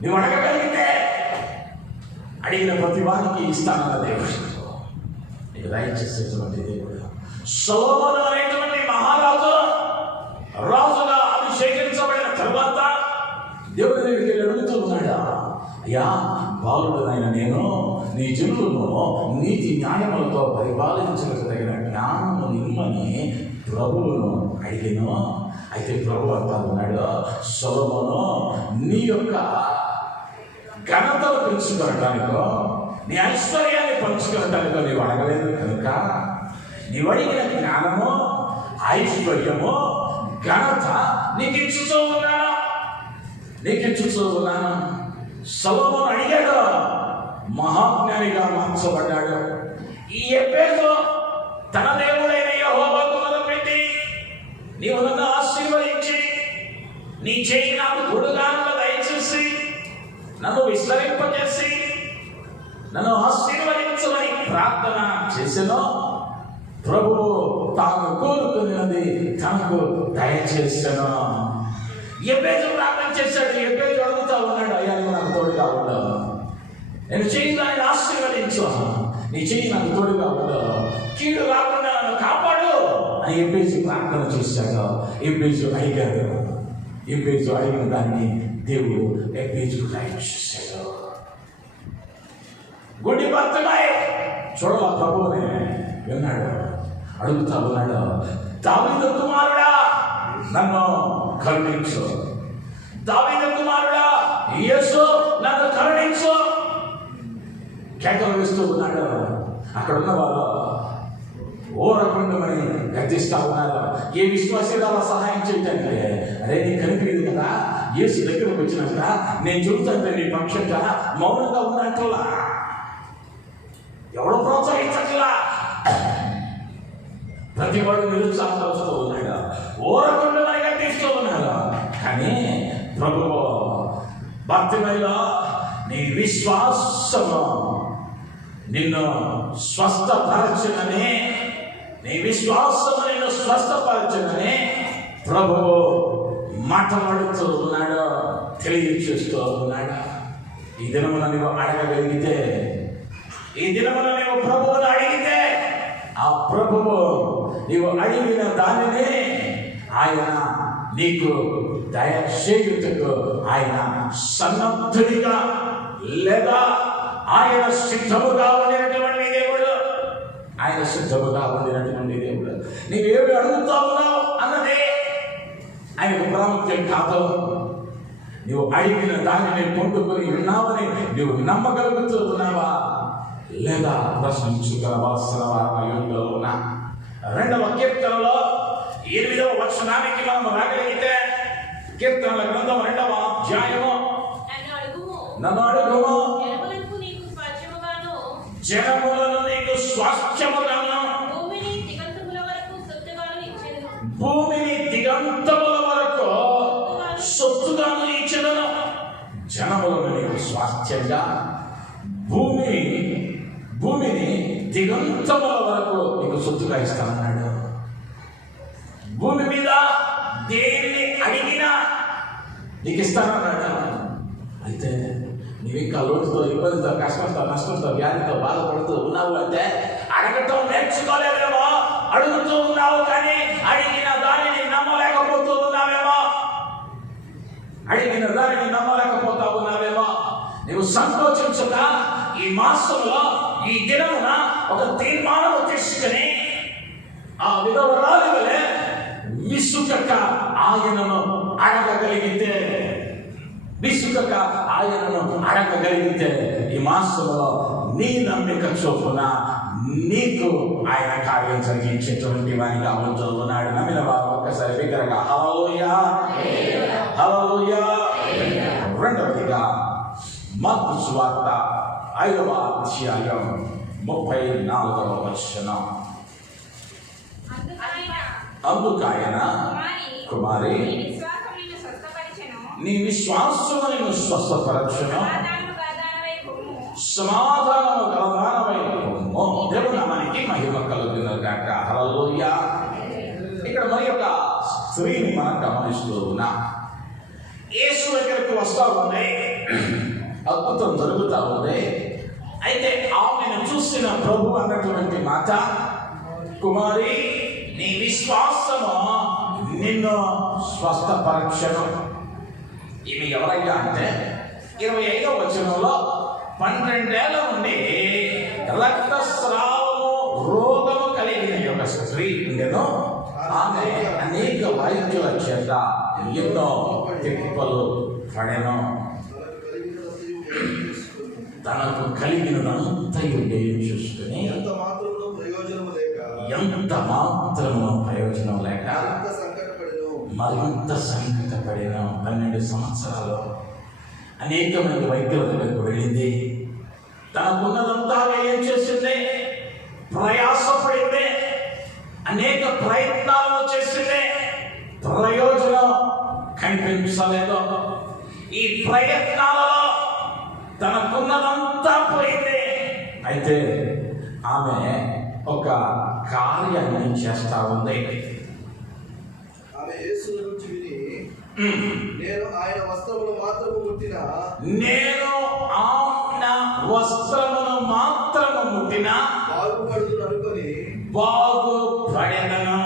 నువ్వు అడగగలిగితే అడిగిన ప్రతి వారికి ఇస్తానన్న దేవుడు నీకు దయచేసేటువంటి దేవుడు. సొలొమోను అనేటువంటి మహారాజు రాజుగా అభిషేకించబడిన తరువాత దేవుడి దగ్గరికి అడుగుతూ ఉన్నాడు, అయ్యా బాలుడనైన నేను నీ జనులను నీతి న్యాయములతో పరిపాలించడానికి తగిన జ్ఞానము నిమ్మని ప్రభువును అడిగాను. అయితే ప్రభు అంతా ఉన్నాడు, సొలొమోను నీ యొక్క ఘనతలు పెంచుకోవటానికో నీ ఐశ్వర్యాన్ని పంచుకోవటానికో నీవు అడగలేదు కనుక నీవు అడిగిన జ్ఞానము, ఐశ్వర్యము, ఘనత నీకు ఇచ్చుతూ ఉన్నాను. సొలొమోను అడిగాడు, మహాజ్ఞానిగా మార్చబడ్డాడు. ఈ ఎబ్బేజు తన దేవుడైన యెహోవాకు మొదలుపెట్టి నీవు నన్ను ఆశీర్వదించి నీ చేయి నాకు తోడుగాను దయచేసి నన్ను విస్తరింపజేసి నన్ను ఆశీర్వదించమని ప్రార్థన చేసెను. ప్రభువు తాను కోరుకున్నది తనకు దయచేసెను. ఎబ్బేజు ప్రార్థన చేశాడు. ఎబ్బేజు అడుగుతా ఉన్నాడు, అయ్యా నువ్వు నాకు తోడుగా ఉండవు, నేను చేయి దాన్ని ఆశీర్వదించు, నీ చెయ్యి నాకు తోడుగా ఉండవు, కీడు రాకుండా నన్ను కాపాడు అని ఎబ్బేజు ప్రార్థన చేశాడు. ఎబ్బేజు అడిగాడు. ఎబ్బేజు అడిగిన దాన్ని దేవుడు ఎబ్బేజుకు దయచేశాడు. గుడి భక్తుడై చూడవా ప్రభువుని విన్నాడు. అడుగుతా ఉన్నాడు, దావీదు కుమారుడా నన్ను కరుణించు, దావీదు కుమారుడా యేసు నన్ను కరుణించు కేకలు వేస్తూ ఉన్నాడు. అక్కడ ఉన్న వాళ్ళు ఓరకుండమని గర్జిస్తా ఉన్నారు. ఏ విశ్వాసీరాల సహాయం చేయటానికి, అరే నీకు కనిపించదు కదా, యేసు దగ్గరకు వచ్చినాక నేను చెబుతాను నీ పక్షంగా మౌనంగా ఉన్నట్లా, ఎవడు ప్రోత్సహించట్లా, ప్రతి వాడు నిరుత్సాహపరుస్తూ ఉన్నాడు, ఓరకుండమని గర్జిస్తూ ఉన్నాడు. కానీ ప్రభువు భక్తిమయ్యలో నీ విశ్వాసము నిన్ను స్వస్థపరచునని, నీ విశ్వాసము నిన్ను స్వస్థపరచునని ప్రభువు మాట్లాడుతూ ఉన్నాడు, తెలియచేస్తూ ఉన్నాడు. ఈ దినమున నీవు అడగగలిగితే, ఈ దినమున నీవు ప్రభువును అడిగితే ఆ ప్రభువు నీవు అడిగిన దానిని ఆయన నీకు దయచేయుటకు ఆయన సన్నద్ధుడిగా లేదా ఆయన సిద్ధముగా ఉండినటువంటి దేవుడు. ఆయన సిద్ధముగా ఉండినటువంటి దేవుడు. నీవేమి అడుగుతా ఉన్నావు అన్నది ఆయనకు ప్రాముఖ్యం కాదు. నువ్వు అడిగిన దానిని పొందుకొని ఉన్నావని నువ్వు నమ్మగలుగుతూ ఉన్నావా లేదా ప్రశ్నించుకోవాల్సిన వారంలో ఉన్నా. 2వ కీర్తనలో 8వ వచనానికి మనం రాగలిగితే, కీర్తనల గ్రంథం 2వ అధ్యాయము, నన్ను అడుగుము జనములను నీకు స్వాస్థ్యముగాను భూమిని దిగంతముల వరకు సొత్తుగాను ఇచ్చెదను. జనములను నీకు స్వాస్థ్యంగా, భూమిని దిగంతముల వరకు నీకు సొత్తుగా ఇస్తానన్నాడు. భూమి మీద దేనిని అడిగినా నీకు ఇస్తానన్నాడు. అయితే నీ నీవు ఇంకా లోతుతో, ఇబ్బందితో, కష్టంతో, నష్టంతో, వ్యాధితో బాధపడుతూ ఉన్నావు అంటే అడగటం నేర్చుకోలేవేమో. అడుగుతూ ఉన్నావు కానీ అడిగిన దానిని నమ్మలేకపోతూ ఉన్నావేమో. అడిగిన దానిని నమ్మలేకపోతా ఉన్నావేమో. నువ్వు సంకోచించుక ఈ మాసంలో, ఈ దినమున ఒక తీర్మానం తీసుకుని ఆ విధవరాలి వలె విసుకక ఆయనను అడగగలిగితే, విసుకక ఆయనను అడగగలిగితే ఈ మాసంలో నీ నమ్మిక చొప్పున నీకు ఆయన కార్యం జరిగించేటువంటి వారిగా ఉంటూ ఉన్నాడు. నమ్మిన వారు ఒక్కసారి బిగ్గరగా హల్లెలూయా, హల్లెలూయా. రెండవదిగా మార్కు సువార్త 5వ అధ్యాయం 34వ వచనం. అందుకాయన కుమారి, నీ విశ్వాసము నిన్ను స్వస్థపరచును, సమాధానము గలదానమై పొమ్ము. దేవుని నామానికి మహిమ కలుగును గాక. హల్లెలూయా. ఇక్కడ మరి ఒక స్త్రీని మనం గమనిస్తూ ఉన్నాం. యేసు దగ్గరకు వస్తా ఉంది, అద్భుతం జరుగుతూ ఉంది. అయితే ఆమెను చూసిన ప్రభు అన్నటువంటి మాట, కుమారి నీ విశ్వాసము నిన్ను స్వస్థపరచును. ఇవి ఎవరయ్యా అంటే 25వ వచనంలో 12 ఏళ్ల నుండి రక్తస్రావము రోగము కలిగిన యొక్క స్త్రీ ఉండెను. ఆమె అనేక వైద్యుల చేత ఎన్నో తిప్పలు పడెను. తనకు కలిగినంతయు చూసుకుని ఎంత మాత్రము ప్రయోజనం లేక మరింత సంకటపడిన 12 సంవత్సరాలు అనేక మంది వైద్యుల దగ్గరకు వెళ్ళింది. తనకున్నదంతా ఏం చేసింది? ప్రయాసపడింది, అనేక ప్రయత్నాలను చేసింది, ప్రయోజనం కనిపించలేదు. ఈ ప్రయత్నాలలో తనకున్నదంతా పోయింది. అయితే ఆమె ఒక కార్యాన్ని చేస్తా ఉంది. ఆమె యేసుని గురించి విని, నేను ఆయన వస్త్రమును మాత్రము ముట్టినా, నేను ఆయన వస్త్రమును మాత్రము ముట్టినా బాగుపడెదను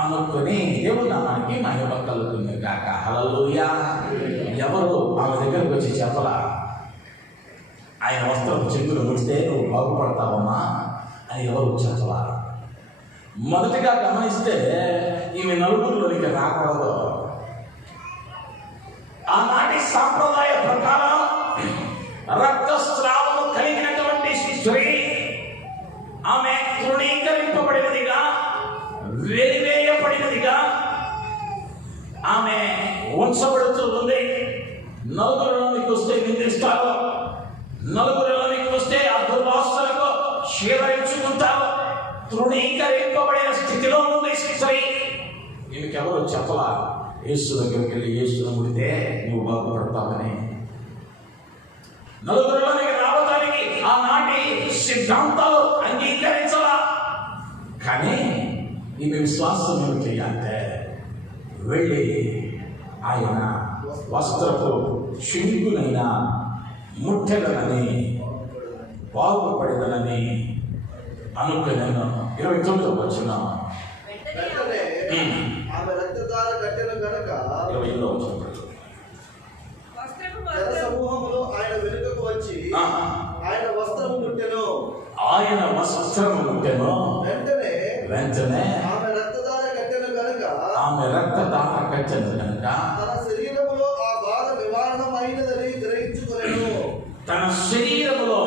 అనుకుని దేవుని నామానికి మహిమ కలుగును గాక. హల్లెలూయా. ఎవరు ఆమె దగ్గరకు వచ్చి చెప్పలా, ఆయన వస్త్రం చెక్కులు ముడితే నువ్వు బాగుపడతావమ్మా అని ఎవరు చెప్పలా. మొదటిగా గమనిస్తే ఈమె నలుగురిలోనికి రాకూడదు. ఆనాటి సాంప్రదాయ ప్రకారం రక్తస్రావము కలిగినటువంటి స్త్రీ ఆమె తృణీకరింపబడినదిగా, వెలివేయబడినదిగా ఆమె ఉంచబడుతూ ఉంది. నలుగురిలోనికి వస్తే నిందిస్తారు, నలుగురిలోనికి వస్తే ఆ దుర్వాసనకు క్షీణించుకుంటారు. తృణీకరింపబడిన స్థితిలో ఉంది స్త్రీ. ఈమెకెవరు చెప్పలా, యేసు దగ్గరికి వెళ్ళి యేసును ముడితే నువ్వు బాగుపడతావని. నలుగురిలోనికి రావడానికి ఆనాటి సిద్ధాంతాలు అంగీకరించలా. కానీ ఈమె విశ్వాసం ఏమిటి అంటే, వెళ్ళి ఆయన వస్త్రపు చింకునైన ముట్టెదనని, బాగుపడదనని అనుకున్నాను. 29వ వచనం. ఆమె రక్తధార కట్టెల గనక 20వ వచనం. సమూహంలో ఆయన వెనుకకు వచ్చి ఆయన వస్త్రము ముట్టెను. ఆయన వస్త్రము ముట్టెను. వెంటనే ఆమె రక్తధార కట్టెను గనక, ఆమె రక్తధార కట్టెను గనక తన శరీరములో ఆ బాధ నివారణమైనదని గ్రహించుకొనెను. తన శరీరములో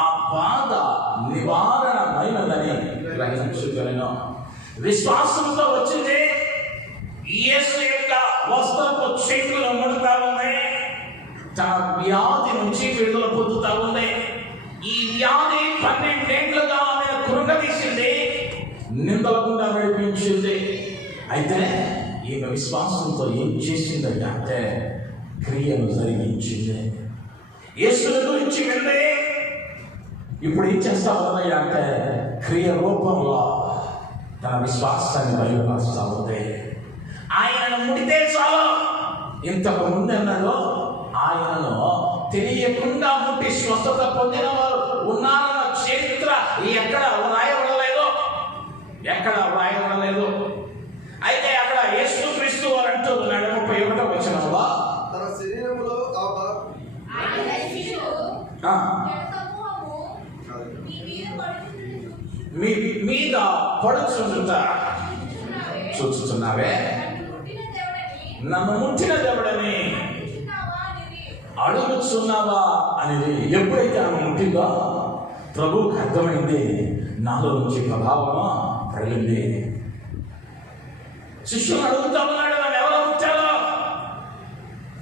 ఆ బాధ నివారణమైనదని గ్రహించుకొనెను. విశ్వాసంతో వచ్చింది. యేసు యొక్క వస్త్రపు చెక్కులు ముడతా ఉన్నాయి. తన వ్యాధి నుంచి విడుదల పొందుతా ఉంది. ఈ వ్యాధి 12 ఏళ్లుగా ఆమెను కృంగదీసింది, నిందలకుండా నడిపించింది. అయితే ఈమె విశ్వాసంతో ఏం చేసిందంటే అంటే క్రియను జరిగించింది. యేసుని గురించి వింది. ఇప్పుడు ఏం చేస్తా ఉన్నది అంటే క్రియ రూపంలో తన విశ్వాసాన్ని బయలుపరుస్తా ఉంది. ఆయనను ముడితే చాలు. ఇంతకు ముందు అన్నాడు, ఆయనను తెలియకుండా ముట్టి స్వస్థత పొందిన వారు ఉన్నారన్న చరిత్ర ఎక్కడ వ్రాయబడలేదు, ఎక్కడ వ్రాయబడలేదు. అయితే అక్కడ యేసుక్రీస్తు వారు అంటున్నాడు 31వ వచనంలో, తన శరీరములో మీ మీద పడుచుండుట చూస్తున్నావే, నన్ను ముట్టిన దేవుడని అడుగుతున్నావా అనేది. ఎప్పుడైతే ఆమె ముట్టిందో ప్రభువుకి అర్థమైంది, నాలో నుంచి ప్రభావము పడింది. శిష్యులు అడుగుతా ఉన్నాడు, నన్ను ఎవరో ముట్టారో.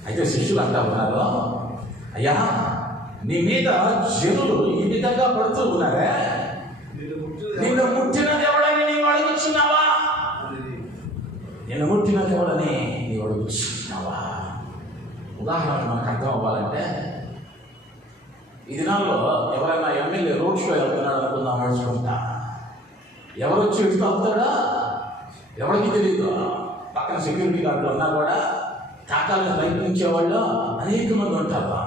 అయితే శిష్యులు అంటా ఉన్నారు, అయ్యా నీ మీద జనులు ఈ విధంగా పడుతూ ఉన్నారే, నిన్ను ముట్టిన దేవుడని నీవు అడుగుతున్నావా? నిన్ను ముట్టిన దేవుడని నీవు అడుగుతున్నావా? ఉదాహరణ మనకు అర్థం అవ్వాలంటే, ఈ దినాల్లో ఎవరైనా ఎమ్మెల్యే రోడ్ షో వెళ్తున్నాడు అనుకుందాం, నడుచుకుంటా ఎవరు వచ్చి ఇస్తూ అవుతాడా ఎవరికి తెలియదు. పక్కన సెక్యూరిటీ గార్డులు ఉన్నా కూడా తాకాలని ప్రయత్నించే వాళ్ళు అనేక మంది ఉంటారు.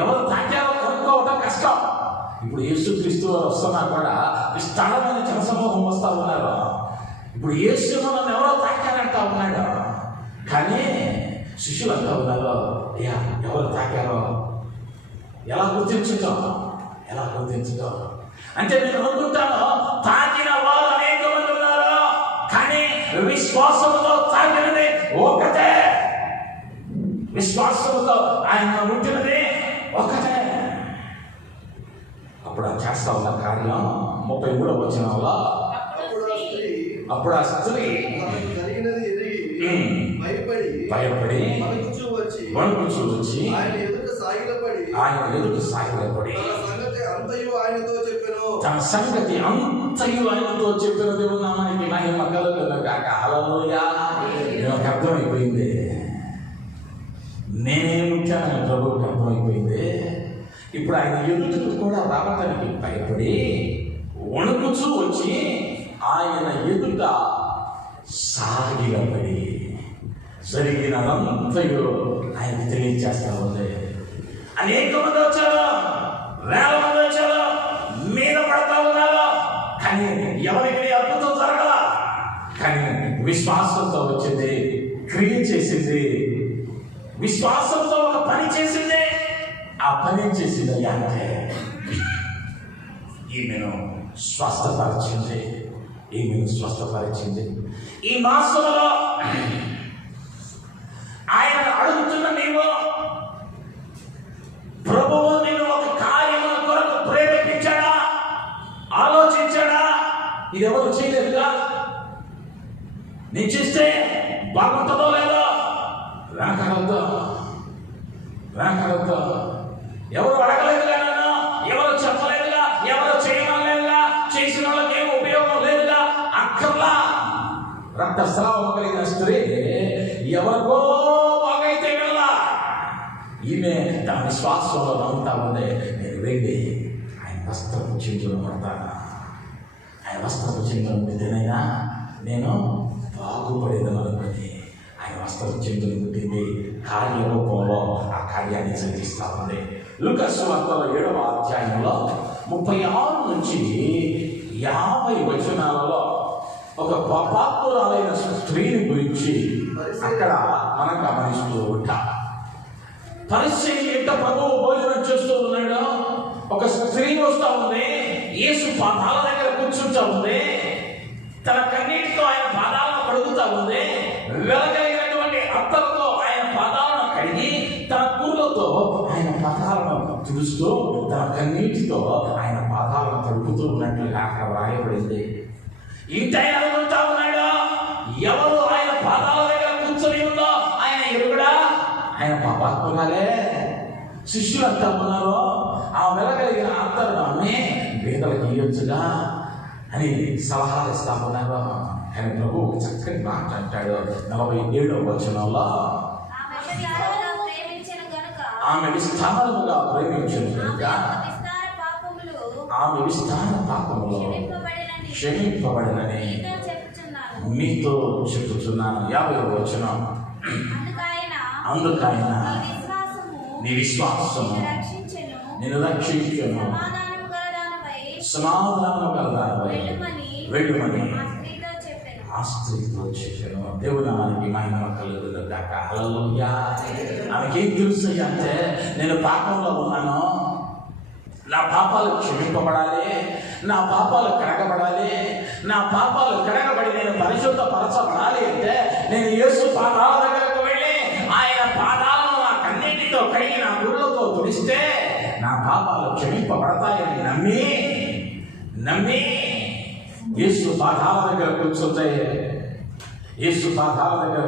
ఎవరు తాకారో కనుక్కోవటం కష్టం. ఇప్పుడు యేసుక్రీస్తు వారు వస్తున్నా కూడా విస్తారమైన జనసమూహం వస్తూ ఉన్నారు. ఇప్పుడు యేసు నన్ను ఎవరో తాకారంటా ఉన్నాడు. కానీ శిష్యులు అంటూ ఉన్నారు, అయ్యా ఎవరు తాకారో ఎలా గుర్తించుతాం, ఎలా గుర్తించుతాం అంటే నేను అనుకుంటాను, తాకిన వారు అనేక మంది ఉన్నారు, కానీ విశ్వాసంతో తాకినది ఒకటే. విశ్వాసంతో ఆయన ముట్టినది ఒకటే. అప్పుడు ఆ చేస్తా ఉన్న కార్యం 33వ వచనంలో, అప్పుడు ఆ స్త్రీ భయపడి వణుకుచూ వచ్చి ఆయన ఎదుట సాగిలపడి తన సంగతి అంతయు ఆయనతో చెప్పిన దేవుని నామానికి మహిమ కలుగును గాక. హల్లెలూయా. నాకు అర్థమైపోయింది, నేనే ముఖ్యమైన ప్రభువుకి అర్థమైపోయింది. ఇప్పుడు ఆయన ఎదుటకు కూడా రావటానికి భయపడి వణుకుచూ వచ్చి ఆయన ఎదుట సాగిలపడి జరిగినదంతయు ఆయనకు తెలియజేస్తా ఉంది. అనేక మంది వచ్చారు, వేల మంది వచ్చారు, మీద పడతా ఉన్నారు, కానీ ఎవరికి అద్భుతం జరగల. కానీ విశ్వాసంతో వచ్చింది, క్రియ చేసింది, విశ్వాసంతో ఒక పని చేసింది. ఆ పని చేసింది అంటే ఈమెను స్వస్థపరిచింది, ఈమెను స్వస్థపరిచింది. ఈ మాసంలో ఆయన అడుగుతున్న నీవు, ప్రభువు నిన్ను ఒక కార్యముల కొరకు ప్రేరేపించాడా, ఆలోచించాడా? ఇది ఎవరు చేయలేదుగా. నేను చేస్తే బాగుంటుందో లేదో వెనకాలతో ఎవరు అడగలేదుగా, నన్ను ఎవరు చెప్పలేదుగా, ఎవరు చేయమలేదుగా, చేసిన వాళ్ళకి ఏం ఉపయోగం లేదుగా. అక్కర్లా. రక్తస్రావం కలిగిన స్త్రీ ఎవరికో బాగైతే వెళ్ళా, ఈమె తన విశ్వాసంలో నమ్ముతా ఉంది. నేను వెళ్ళి ఆయన వస్త్రపు చిందులు పడతాను, ఆయన వస్త్రపు చిందులు ముట్టినైనా నేను బాగుపడేదని అనుకుని ఆయన వస్త్రపు చిందులు ముట్టింది. కార్యరూపంలో ఆ కార్యాన్ని జరిగిస్తూ ఉంది. లూకా సువార్తలో 7వ అధ్యాయంలో 36 నుంచి 50 వచనాలలో ఒక పాపాత్మురాలైన స్త్రీని గురించి అక్కడ మనం గమనిస్తూ ఉంటాం. పరిచయం ఎంత ప్రభువు భోజనం చేస్తూ ఉన్నాడు. ఒక స్త్రీ వస్తూ ఉంది, యేసు పాదాల దగ్గర కూర్చుంటా ఉంది, తన కన్నీటితో ఆయన పాదాలను కడుగుతా ఉంది, వెలగలిగినటువంటి అత్తలతో ఆయన పాదాలను కడిగి తన కూరలతో ఆయన పాదాలను తుడుస్తూ తన కన్నీటితో ఆయన పాదాలను తడుపుతూ ఉన్నట్లుగా అక్కడ వ్రాయబడింది. ఇంటైనా అనుకుంటా ఉన్నాడు, ఎవరు ఆయన పాదాల దగ్గర కూర్చొని ఉందో ఆయన ఎరుగుడా, ఆయన పాపాత్మగాలే. శిష్యులు అంతా ఉన్నారు, ఆ వెలగలిగిన అత్తలను అమ్మే పేదలకు ఇయ్యొచ్చుగా అని సలహాలు ఇస్తా ఉన్నారు. ఆయన ప్రభు ఒక చక్కని మాట అంటాడు 47వ వచనంలో, ఆమె విస్తారముగా ప్రేమించను కనుక ఆమె విస్తార పాపములు క్షమింపబడినని మీతో చెప్పుచున్నాను. 50వ వచనం, అందుకైనా నీ విశ్వాసము నిన్ను రక్షించెను. సమాధానము గలదానివై వెళ్ళుమని ఆ స్త్రీతో చెప్పాను. దేవుని నామానికి మహిమ కలుగును గాక. హల్లెలూయా. ఆమెకేం తెలుసు అంటే నేను పాపంలో ఉన్నాను, నా పాపాలు క్షమింపబడాలి, నా పాపాలు కడగబడాలి, నా పాపాలు కడగబడి నేను పరిశుద్ధపరచబడాలి అంటే నేను యేసు పాదాల దగ్గరకు వెళ్ళి ఆయన పాదాలను నా కన్నీటితో కడిగి నా గుళ్ళతో తుడిస్తే నా పాపాలు క్షమింపబడతాయని నమ్మి యేసు పాదాల దగ్గర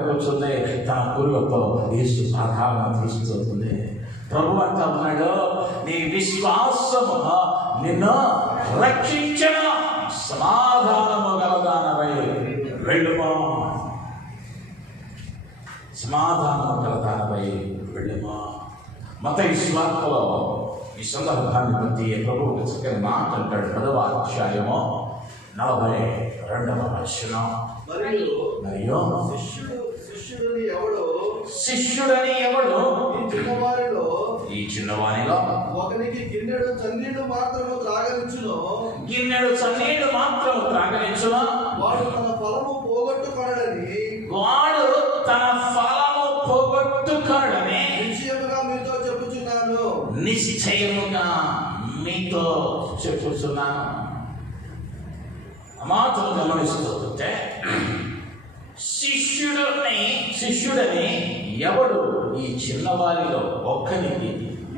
కూర్చుంటే తన పురుగతో యేసు పాదాలను తుడుస్తుంది. ప్రభు అంటా ఉన్నాడు, నీ విశ్వాసము నిన్ను రక్షించెను. సమాధానము గలదానవై వెళ్ళుమో. సమాధానము గలదానవై వెళ్ళుమో. మత్తయి సువార్తలో ఈ సందర్భాన్ని బట్టి ప్రభు ఒక చక్కని మాట అంటాడు. 10వ అధ్యాయము 42వ వచనం. మరియు శిష్యుడని ఎవడు ఈ చిన్నవానిలో ఒకనికి గిన్నెడు చన్నీళ్లు మాత్రము త్రాగనిచ్చును వాడు తన ఫలము పోగొట్టుకొనడని నిశ్చయముగా మీతో చెప్పుచున్నాను. మాటలు గమనిస్తూ ఉంటే శిష్యుడని ఎవడు ఈ చిన్నవారిలో ఒక్కనికి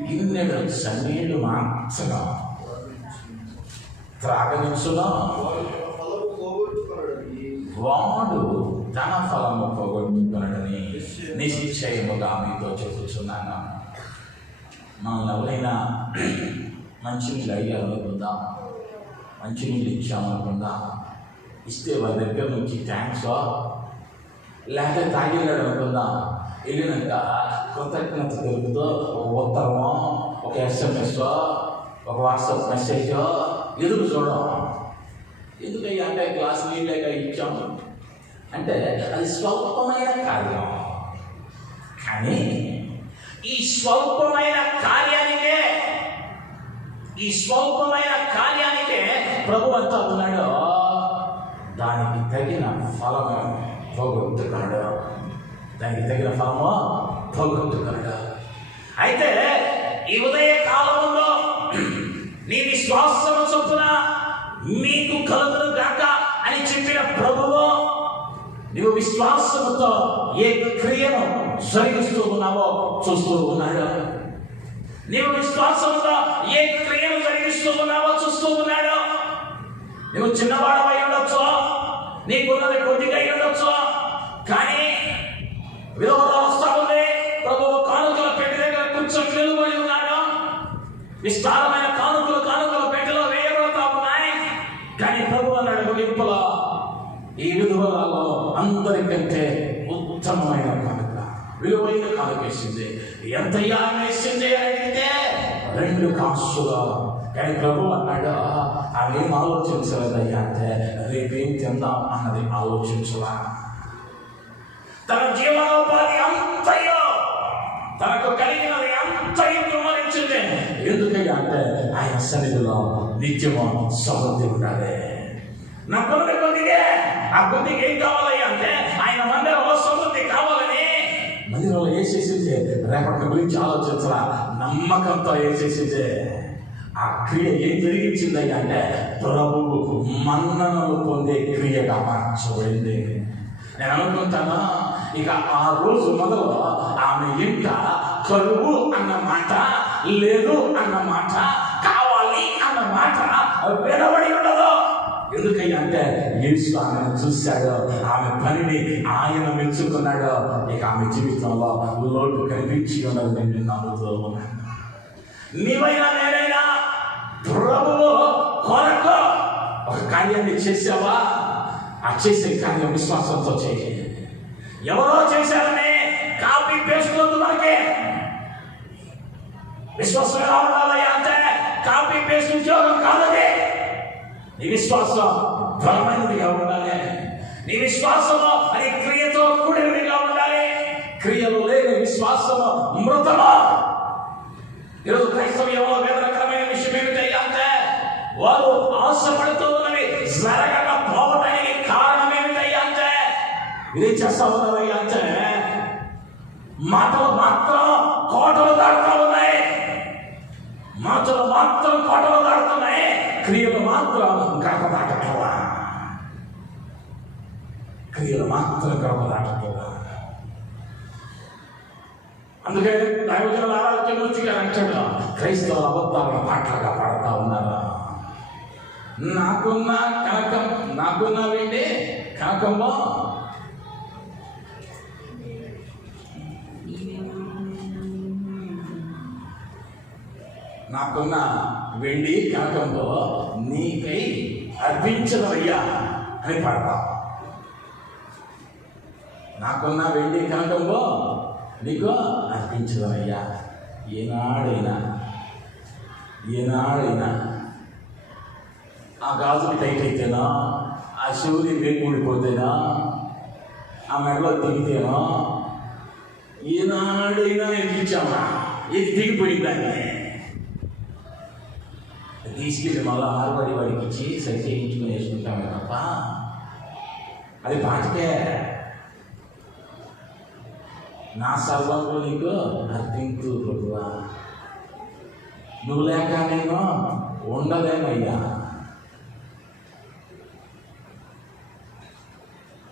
గిన్నెడు చన్నీళ్లు మాత్రమే త్రాగనిచ్చునా వాడు తన ఫలము పోగొట్టుకొనడని నిశ్చయముగా మీతో చెప్పుచున్నాను. మనం ఎవరైనా మంచినీళ్ళు అయ్యాలనుకుందాం, మంచినీళ్ళు ఇచ్చామనుకుందాం, ఇస్తే వారి దగ్గర నుంచి థ్యాంక్స్ లేకపోతే తాగేలాడు అనుకుందాం. వెళ్ళినాక కృతజ్ఞత తెలుపుతూ ఒక ఉత్తరమో, ఒక SMS, ఒక వాట్సాప్ మెసేజ్ ఎదురు చూడడం. ఎందుకయ్యా అంటే గ్లాస్ నీళ్ళగా ఇచ్చాము అంటే అది స్వల్పమైన కార్యం. కానీ ఈ స్వల్పమైన కార్యానికే ప్రభు అంతా ఉన్నాడు, దానికి తగిన ఫలము పోగొట్టుకున్నాడు. అయితే ఈ ఉదయ కాలంలో నీ విశ్వాసము చొప్పున మీకు కలుగును గాక అని చెప్పిన ప్రభువు నీవు విశ్వాసముతో ఏ క్రియను జరిగిస్తూ ఉన్నావో చూస్తూ ఉన్నాడు. నీవు విశ్వాసంతో ఏ క్రియను జరిగిస్తూ ఉన్నావో చూస్తూ ఉన్నాడు. నువ్వు చిన్నవాడవై ఉండొచ్చు, నీకున్నది కొద్దిగా ఉండొచ్చు, కానీ విధవరాలు వస్తా ఉంది. ప్రభువు కానుకల పెట్టె దగ్గర కూర్చొని నిలబడి ఉన్నాడు. విస్తారమైన కానుకల పెట్టెలో వేయబడతా ఉన్నాయి. కానీ ప్రభు అన్నాడు ముగింపులో, ఈ విధవరాలు అందరికంటే ఉత్తమమైన కానుక, విలువైన కానుక వేసింది. ఎంతయ్యా వేసింది అని అడిగితే 2 కాసులు. కానీ ప్రభు అన్నాడు, ఆమె ఏం ఆలోచించలేదయ్యా అంటే రేపేం తిందాం అన్నది ఆలోచించలా. తన జీవనోపాధి అంతయో, తనకు కలిగినది అంతయో కుమరించింది. ఎందుకయ్యా అంటే ఆయన సన్నిధిలో నిత్యము సమృద్ధి ఉండాలి. నా కొద్దిగా ఆ కొద్దిగా ఏం కావాలయ్యా అంటే ఆయన మందిరంలో సమృద్ధి కావాలని మందిరంలో వేసేసింది. రేపటి గురించి ఆలోచించరా, నమ్మకంతో వేసేసింది. ఆ క్రియ ఏం జరిగించిందయ్యా అంటే ప్రభువు మన్ననలు పొందే క్రియగా మార్చబడింది. నేను అనుకుంటాను, ఇక ఆ రోజు మొదలు ఆమె ఇంట కరువు అన్న మాట లేదు అన్న మాట, కావాలి అన్న మాట వినబడి ఉండదు. ఎందుకయ్యా అంటే యేసు ఆమెను చూశాడు, ఆమె పనిని ఆయన మెచ్చుకున్నాడు. ఇక ఆమె జీవితంలో లోటు కనిపించి ఉన్నది. నేను నమ్ముతూ ఉన్నాను. నీవైనా నేనైనా ప్రభువు కొరకు ఒక కార్యాన్ని చేసావా? ఆ చేసే కార్యం విశ్వాసంతో చేయి. ఎవరో చేశారని కాపీ పేస్ట్ వద్దు. మనకి విశ్వాసం ఎలా ఉండాలి అంటే కాపీ పేస్ట్ ఉద్యోగం కాదని నీ విశ్వాసం బలమైనదిగా ఉండాలి. నీ విశ్వాసము అది క్రియతో కూడినదిగా ఉండాలి. క్రియలు లేని విశ్వాసము మృతమా. ఈరోజు క్రైస్తవ్యంలో వేదనకరమైన విషయం ఏమిటయ్యా అంటే వారు ఆశపడుతూ ఉన్నవి జరగకపోవడానికి కారణం ఏమిటయ్యా అంటే ఇదేం చేస్తా ఉన్నారయ్యా అంటే మాటలు మాత్రం కోటలు దాడుతూ ఉన్నాయి, మాటలు మాత్రం కోటలు దాడుతున్నాయి, క్రియలు మాత్రం గడప దాటట్లా, క్రియలు మాత్రం గడప దాటట్లా. అందుకే దైవజనుల ఆరోగ్యమూర్తి గారు అంటాడు, క్రైస్తవుల అబద్ధాలను పాటలుగా పాడుతూ ఉన్నారా. నాకున్న వెండి కనకంలో నాకున్న వెండి కనకంలో నీకై అర్పించదయ్యా అని పాడతా. నాకున్న వెండి కనకంలో నీకు అర్పించదయ్యా. ఏనాడైనా ఆ గాజులు టైట్ అయితేనా, ఆ శివుని వేకూడిపోతేనా, ఆ మెడలో దిగితేనా, ఏనాడైనా ఎదిగించామా, ఇది దిగిపోయిందాన్ని తీసుకెళ్ళి మళ్ళా ఆరుబడి వాడికి ఇచ్చి సరి చేయించుకుని వేసుకుంటామే తప్ప అది పాటికే. నా సర్వంలో నీకు అర్పించు ప్రభువా, నువ్వు లేక నేను ఉండలేమయ్యా.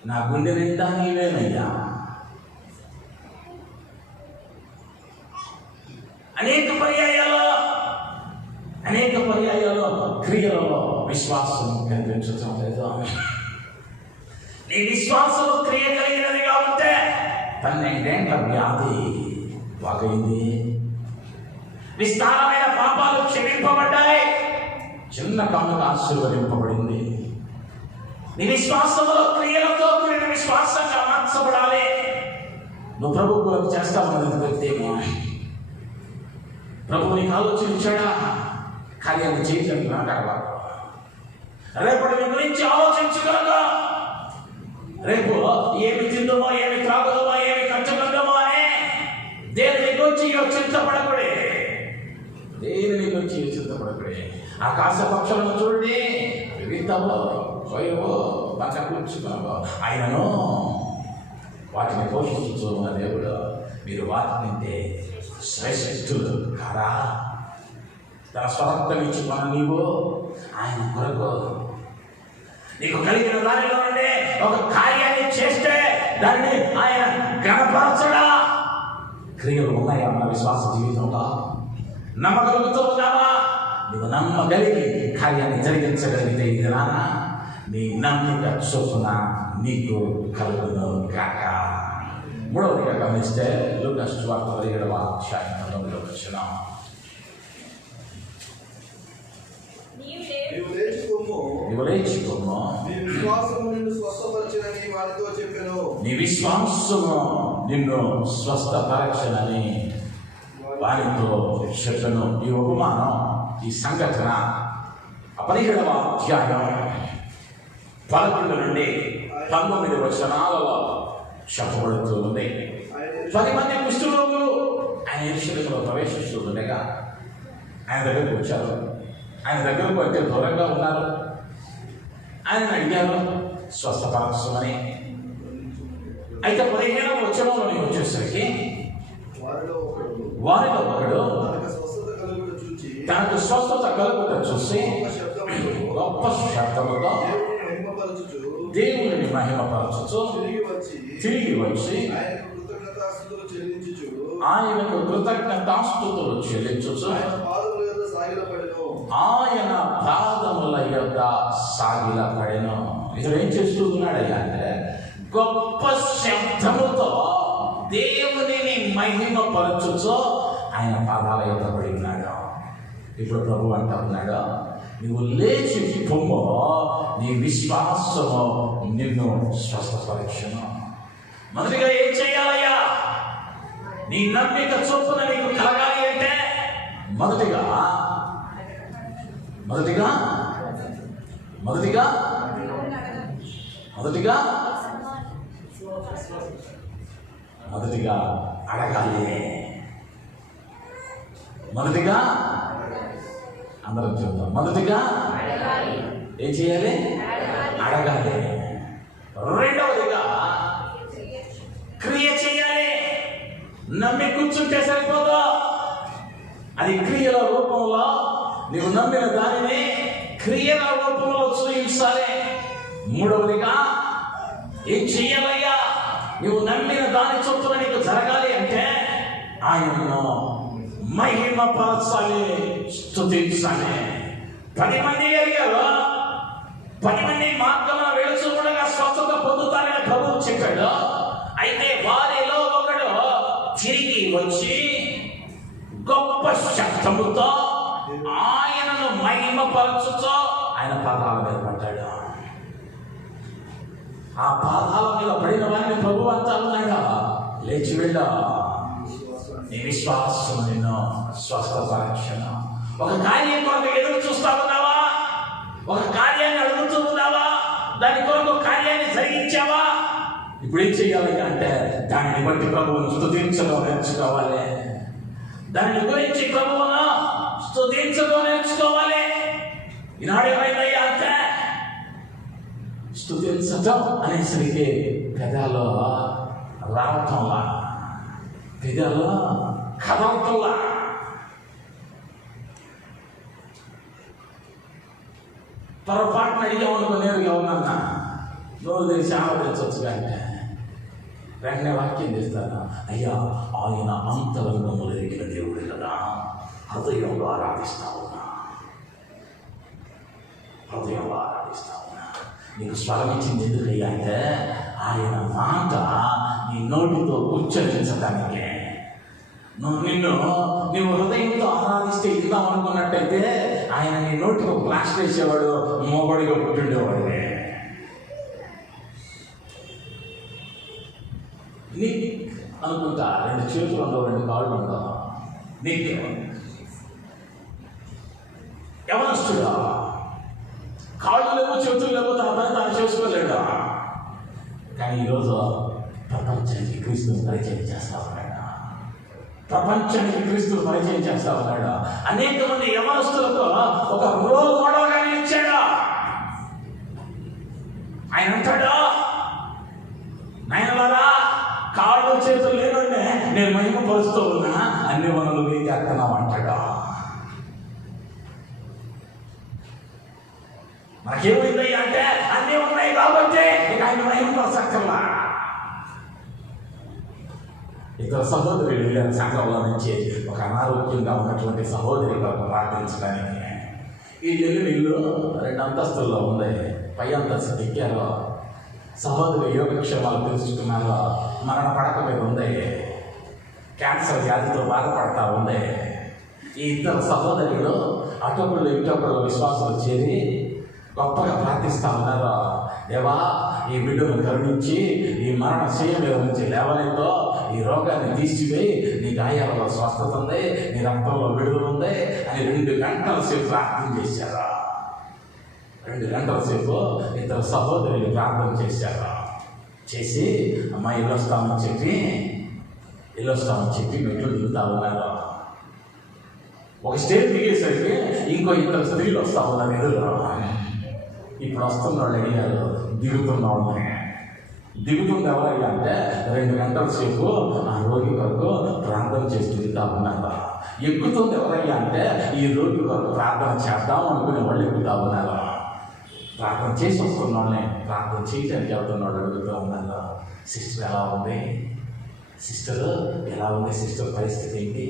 నా గుండె నిండా నీవేనయ్యా. అనేక పర్యాయాలు క్రియలలో విశ్వాసం కనిపించటం లేదు. నీ విశ్వాసం క్రియ కలిగినదిగా ఉంటే 12 వ్యాధి వాగైంది, విస్తారమైన పాపాలు క్షమింపబడ్డాయి, చిన్న కానుక ఆశీర్వదింపబడింది. నీ విశ్వాసంలో క్రియలతో కూడిన విశ్వాసంగా మార్చబడాలి. నువ్వు ప్రభువుకు చేస్తామన్నది వ్యక్తేమో ప్రభు నీకు ఆలోచించాడా, కార్యాన్ని చేయడానికి మాట్లాడవా. రేపటి నీ గురించి ఆలోచించగలగా, రేపు ఏమి తిందుమో, ఏమి త్రాగుదమో, ఏమి కట్టగలమో అని దేని గురించి చింతపడకూడే, దేని గురించి చింతపడకూడే. ఆకాశ పక్షులను చూడండి, వింతవో స్వయమో పక్క కూర్చున్నావో, ఆయనను వాటిని పోషించు ఉన్న దేవుడు. మీరు వాటిని శ్రేష్ఠులు కారా. తన స్వరక్తం ఇచ్చుకున్న నీవు ఆయన కొరకు నీకు కలిగిన దానిలో నుండి ఒక కార్యాన్ని చేస్తే దాన్ని ఆయన గణపరచడా. క్రియలు ఉన్నాయా మన విశ్వాస జీవితంలో? నమ్మగలుగుతూ ఉన్నావా? నువ్వు నమ్మగలిగి కార్యాన్ని జరిగించగలిగితే ఇది నాన్న నీ నమ్మిక చొప్పున నీకు కలుగును కాక. మూడవదిగా గమనిస్తే లూకా సువార్త 17వ అధ్యాయం 9వ వచనం, నీవు లేచిపోము, నీ విశ్వాసము నిన్ను స్వస్థపరచనని వారితో చెప్పను. ఈ ఉపమానం, ఈ సంఘటన 17వ అధ్యాయం 11 నుండి 19 వచనాలలో చెప్పబడుతూ ఉంది. 10 మంది కుష్ఠరోగులు ఆయన యెరూషలేములో ప్రవేశిస్తూ ఉండగా ఆయన దగ్గరకు వచ్చారు. ఆయన దగ్గరకు వచ్చే దూరంగా ఉన్నారు. ఆయన అడిగారు స్వస్థపరచమని. అయితే 15వ వచనంలో వచ్చేసరికి వారిలో ఒకడు తనకు స్వస్థత కలుగుట చూసి గొప్ప శబ్దముతో దేవుని మహిమపరచుచు తిరిగి వచ్చి ఆయనకు కృతజ్ఞతాస్తుతులు చెల్లించుచు ఆయన పాదముల యొద్ద సాగిలపడెను. ఇతడు ఏం చేస్తూ ఉన్నాడయ్యా అంటే గొప్ప శబ్దముతో దేవునిని మహిమపరచుచు ఆయన పాదాల యొద్ద పడి ఉన్నాడు. ఇప్పుడు ప్రభు అంటా ఉన్నాడు, నువ్వు లేచి పొమ్ము, నీ విశ్వాసము నిన్ను స్వస్థపరచును. మొదటిగా ఏం చేయాలయ్యా? నీ నమ్మిక చొప్పున నీకు కలగాలి అంటే మొదటిగా అడగాలి. మొదటిగా అందరం చూద్దాం. మొదటిగా ఏం చేయాలి? అడగాలి. రెండవదిగా క్రియ చేయాలి. నమ్మి కూర్చుంటే సరిపోదు, అది క్రియల రూపంలో నీవు నమ్మిన దానిని క్రియల రూపంలో చూపించాలి. మూడవదిగా ఏం చెయ్యాలయ్యా? నువ్వు నమ్మిన దాని చొప్పున నీకు జరగాలి అంటే ఆయనను మహిమపరచాలి, స్తుతించాలి. 10 మంది అడిగారు, 10 మంది మార్గంలో వెళుచుండగా స్వస్థత పొందుతారని ప్రభువు చెప్పాడు. అయితే వారిలో ఒకడు తిరిగి వచ్చి గొప్ప శబ్దముతో ఆయనను మహిమపరచుతో ఆయన పాదాల మీద పడ్డాడు. ఆ పాదాల మీద పడిన వారిని ప్రభు అంతా ఉన్నాడా, లేచి వెళ్ళా, నీ విశ్వాసం నిన్ను స్వస్థపరచును. ఒక కార్యం కొరకు ఎదురు చూస్తా ఉన్నావా? ఒక కార్యాన్ని అడుగుతూ ఉన్నావా? దాని కొరకు కార్యాన్ని జరిగించావా? ఇప్పుడు ఏం చెయ్యాలి అంటే దానిని బట్టి ప్రభువును స్తుతించడం నేర్చుకోవాలి. దాని గురించి ప్రభువును స్తుతించడం నేర్చుకోవాలి. ఈనాడు ఏమైందయ్యా అంటే స్తుతించడం అనేసరికి పెదాల్లో రావటంలా, పెదాల్లో కదలటంలా. పొరపాటున అడిగామనుకో, నేరుగా ఉన్నాన్నా నోరు తెరిచి ఆలోచించవచ్చు అంటే వెంటనే వాక్యం చేస్తాను, అయ్యా ఆయన అంతరంగంలో ఎరిగిన దేవుడు కదా, హృదయంలో ఆరాధిస్తా ఉన్నా, హృదయంలో ఆరాధిస్తా ఉన్నా. నీకు స్వరం ఇచ్చింది ఎందుకయ్యా అంటే ఆయన మాట నీ నోటితో ఉచ్చరించడానికే. నువ్వు హృదయంతో ఆరాధిస్తే ఇద్దాం అనుకున్నట్టయితే ఆయన నీ నోటికి ఒక ప్లాస్టర్ వేసేవాడు, మోగడిగా పుట్టిండేవాడు. నీ అనుకుంటా 2 చేతులు ఉండవు, 2 కాళ్ళు ఉండవు. నీకు యవనస్తుడా, కాళ్ళు లేవు, చేతులు లేవు, తన పని తాను చేసుకోలేడా. కానీ ఈరోజు ప్రపంచానికి క్రీస్తుని పరిచయం చేస్తా ఉన్నాడు. ప్రపంచానికి క్రీస్తుని పరిచయం చేస్తా ఉన్నాడు. అనేక మంది యవనస్తులకు ఒక రోల్ మోడల్గా ఇచ్చాడు. ఆయన అంటాడు, నాయనలారా కాళ్ళు చేతులు లేదంటే నేను మహిమపరుస్తూ ఉన్నా, అన్ని వనరులు మీకు చేస్తున్నావు అంటాడు. మనకేమైందయ్యా అంటే అన్నీ ఉన్నాయి కాబట్టి ఇక ఆయన మహిమపరచక్కర్లా. ఇద్దరు సహోదరులు వెళ్ళారు సంఘంలో నుంచి ఒక అనారోగ్యంగా ఉన్నటువంటి సహోదరి కొరకు ప్రార్థించడానికి. ఈ ఇల్లు 2 అంతస్తుల్లో ఉంది. పై అంతస్తు ఎక్కారు. సహోదరి యోగక్షేమాలు తెలుసుకున్నారు. మరణ పడక మీద ఉంది. క్యాన్సర్ వ్యాధితో బాధపడతా ఉంది. ఈ ఇద్దరు సహోదరులు అటొకళ్ళు ఇటొకళ్ళు విశ్వాసాలు చేరి గొప్పగా ప్రార్థిస్తా ఉన్నారు. దేవా, ఈ బిడ్డను కరుణించి ఈ మరణ శయ్య మీద నుంచి లేవలేదో ఈ రోగాన్ని తీసివేయి, నీ గాయాలలో స్వస్థత ఉంది, నీ రక్తంలో విడుదల ఉంది అని 2 గంటల సేపు ప్రార్థన చేశారు. 2 గంటల సేపు ఇద్దరు సహోదరులు ప్రార్థన చేశారు. చేసి అమ్మ ఇల్లు వస్తామని చెప్పి మెట్లు దిగుతా ఉన్నారు. ఒక స్టేజ్ దిగేసరికి ఇంకో 2 స్త్రీలు వస్తా ఉన్నారు ఎదురు. ఇప్పుడు వస్తున్న వాళ్ళు అడిగారు, దిగుతున్న వాళ్ళని. దిగుతుంది ఎవరయ్యా అంటే 2 గంటల సేపు ఆ రోగి కొరకు ప్రార్థన చేసి దిగుతా ఉన్నారు. ఎక్కుతుంది ఎవరయ్యా అంటే ఈ రోగి కొరకు ప్రార్థన చేద్దాం అనుకునే వాళ్ళు ఎక్కుతా ఉన్నారు. ప్రార్థన చేసి వస్తున్న వాళ్ళని ప్రార్థన చేయడానికి వెళ్తున్న వాళ్ళు అడుగుతూ ఉన్నారు, సిస్టర్ ఎలా ఉంది, సిస్టర్ ఎలా ఉంది, సిస్టర్ పరిస్థితి ఏంటి?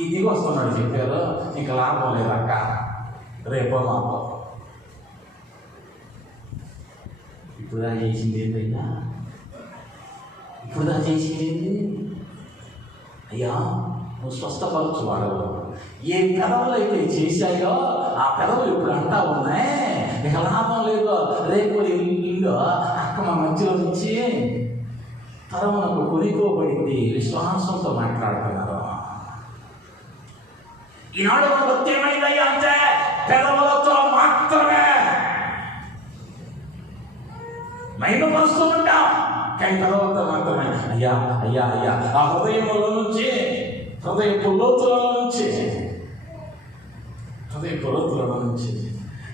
ఈ దిగి వస్తున్నాడు చెప్పారు, ఇంకా లాభం లేదక్క, రేపో మాపో. ఇప్పుడు దా చేసింది ఏంటయ్యా? ఇప్పుడు దా చేసింది ఏంటి? అయ్యా, నువ్వు స్వస్థపరచు వాడవు. ఏ పెదవులు అయితే చేశాయో ఆ పెదవులు ఇప్పుడు అంటా ఉన్నాయి, ఇక లాభం లేదు, రేపు ఇల్లు అక్క మా మధ్యలో నుంచి తరమునకు కొనుక్కోబడింది. విశ్వాసంతో మాట్లాడుతున్నారు. ఈనాడు మన భక్తి ఏమైందయ్యా అంటే పెదవులతో మాత్రమే మహిమపరుస్తూ ఉంటాం, కానీ పెదవులతో మాత్రమే అయ్యా అయ్యా అయ్యా. ఆ హృదయంలో నుంచి హృదయపు లోతులలో నుంచి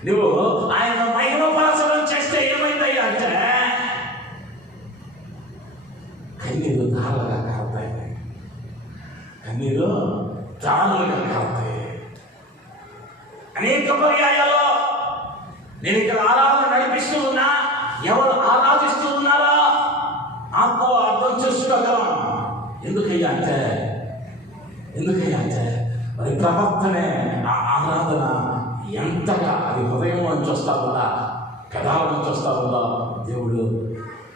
నువ్వు ఆయన మహిమపరచడం చేస్తే ఏమైందయ్యా అంటే కన్నీరు ధారలుగా కారుతాయి. అనేక పర్యాయాల్లో నేను ఇక్కడ ఆరాధన నడిపిస్తూ ఉన్నా, ఎవరు ఆరాధిస్తూ ఉన్నారో ఆత్మలో అర్థం చేసుకోగలం. ఎందుకయ్యా అంటే మరి ప్రవర్తనే ఆ ఆరాధన ఎంతగా అది హృదయం నుంచి వస్తా ఉందా, పెదాల నుంచి వస్తా ఉందా, దేవుడు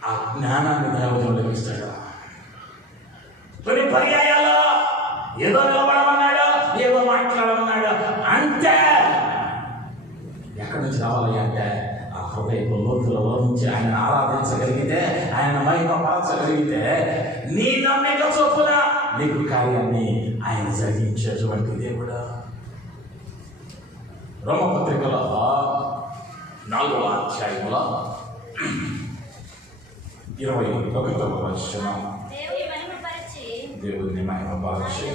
ఆ జ్ఞానాన్ని దైవజనులకు ఇస్తాడు. కొన్ని పర్యాయాలు ఏదో నిలబడమన్నాడు, ఏదో మాట్లాడమన్నాడు, అంతే. ఎక్కడి నుంచి రావాలి అంటే ఆ హృదయపు లోతులలో నుంచి ఆయన ఆరాధించగలిగితే, ఆయన మహిమపరచగలిగితే నీ నమ్మిక చొప్పున నీకు కార్యాన్ని ఆయన జరిగించేటువంటి దేవుడు. రోమపత్రికలో 4వ అధ్యాయంలో 21వ వచనం, దేవుడిని మహిమపరచి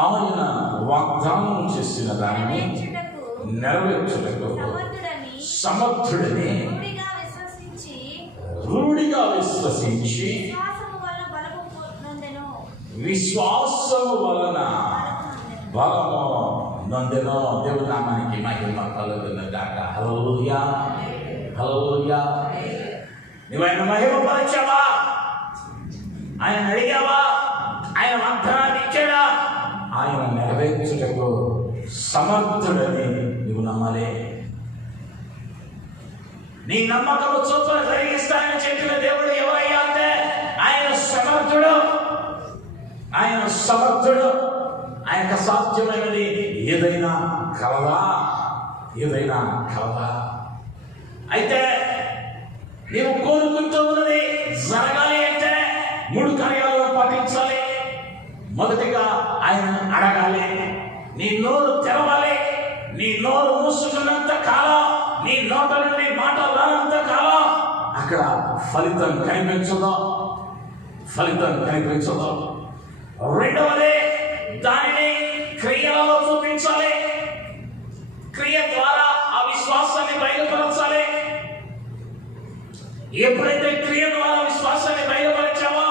ఆయన వాగ్దానం చేసిన దానిని నెరవేర్చుటకు సమర్థుడని రూఢిగా విశ్వసించి విశ్వాసము వలన బలము నొందెను. దేవుని నామానికి మహిమ కలుగునుగాక. హల్లెలూయా, హల్లెలూయా. నువ్వు ఆయన మహిమపరచావా? ఆయన అడిగావా? ఆయన వాగ్దానాన్ని ఇచ్చాడా? ఆయన నెరవేర్చుటకు సమర్థుడని నువ్వు నమ్మాలి. నీ నమ్మకము చొప్పున జరిగిస్తానని చెప్పిన దేవుడు ఎవరయ్యా అంటే ఆయన సమర్థుడు. ఆయనకు సాధ్యమైనది ఏదైనా కలదా? అయితే నీవు కోరుకుంటూ ఉన్నది జరగాలి అంటే 3 కార్యాలను పాటించాలి. మొదటిగా ఆయన అడగాలి, నీ నోరు తెరవాలి. నీ నోరు మూసుకున్నంత కాలం, నీ నోట నుండి మాట రానంత కాలం అక్కడ ఫలితం కనిపించదు. రెండవది దానిని క్రియలలో చూపించాలి. క్రియ ద్వారా ఆ విశ్వాసాన్ని బయలుపరచాలి. ఎప్పుడైతే క్రియ ద్వారా విశ్వాసాన్ని బయలుపరిచావో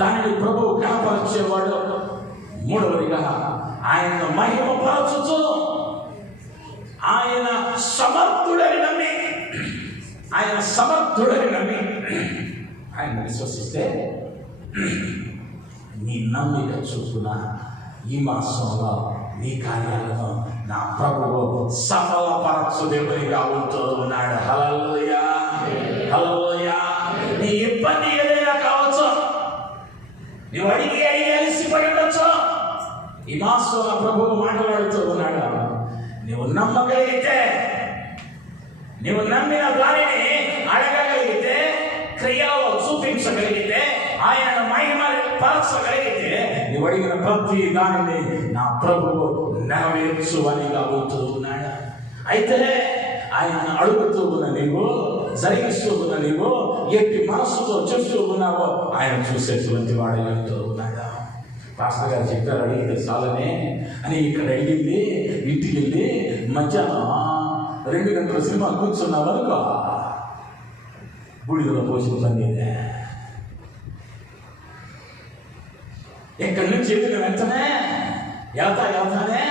దానిని ప్రభువు కనపరిచేవాడు. మూడవదిగా ఆయన మహిమపరచుచు ఆయన సమర్థుడని నమ్మి ఆయన విశ్వసిస్తే నీ నమ్మిక చూపున ఈ మాసంలో నీ కార్యాలను నా ప్రభువు సఫలపరచు దేవునిగా ఉంటూ ఉన్నాడు. హల్లెలూయా, హల్లెలూయా. నీ ఇబ్బంది ఏదైనా కావచ్చు, నువ్వు అడిగి అలసిపోయి ఉండొచ్చు. ఈ మాసంలో ప్రభువు మాట్లాడుతూ ఉన్నాడు. నువ్వు నమ్మగలిగితే, నువ్వు నమ్మిన దానిని అడగగలిగితే, క్రియలో చూపించగలిగితే, ఆయన మహిమ పరచగలిగితే, నువ్వు అడిగిన ప్రతి దానిని నా ప్రభువు నెరవేర్చువనిగా ఉంటూ ఉన్నాడు. అయితే ఆయన అడుగుతూ ఉన్న నీవు, జరిగిస్తూ ఉన్న నీవు ఎట్టి మనస్సుతో చూస్తూ ఉన్నావో ఆయన చూసేటువంటి వాడు అంటూ ఉన్నాడు. పాస్టర్ గారు చెప్పారు, అడిగితే చాలనే అని ఇక్కడ అడిగింది. ఇంటికి వెళ్ళి మధ్యాహ్నం 2 గంటల సినిమా కూర్చున్నావు అనుకో, బూడిదలో పోసిన పన్నీదే. ఇక్కడి నుంచి వెళ్ళిన వెంటనే వెళ్తానే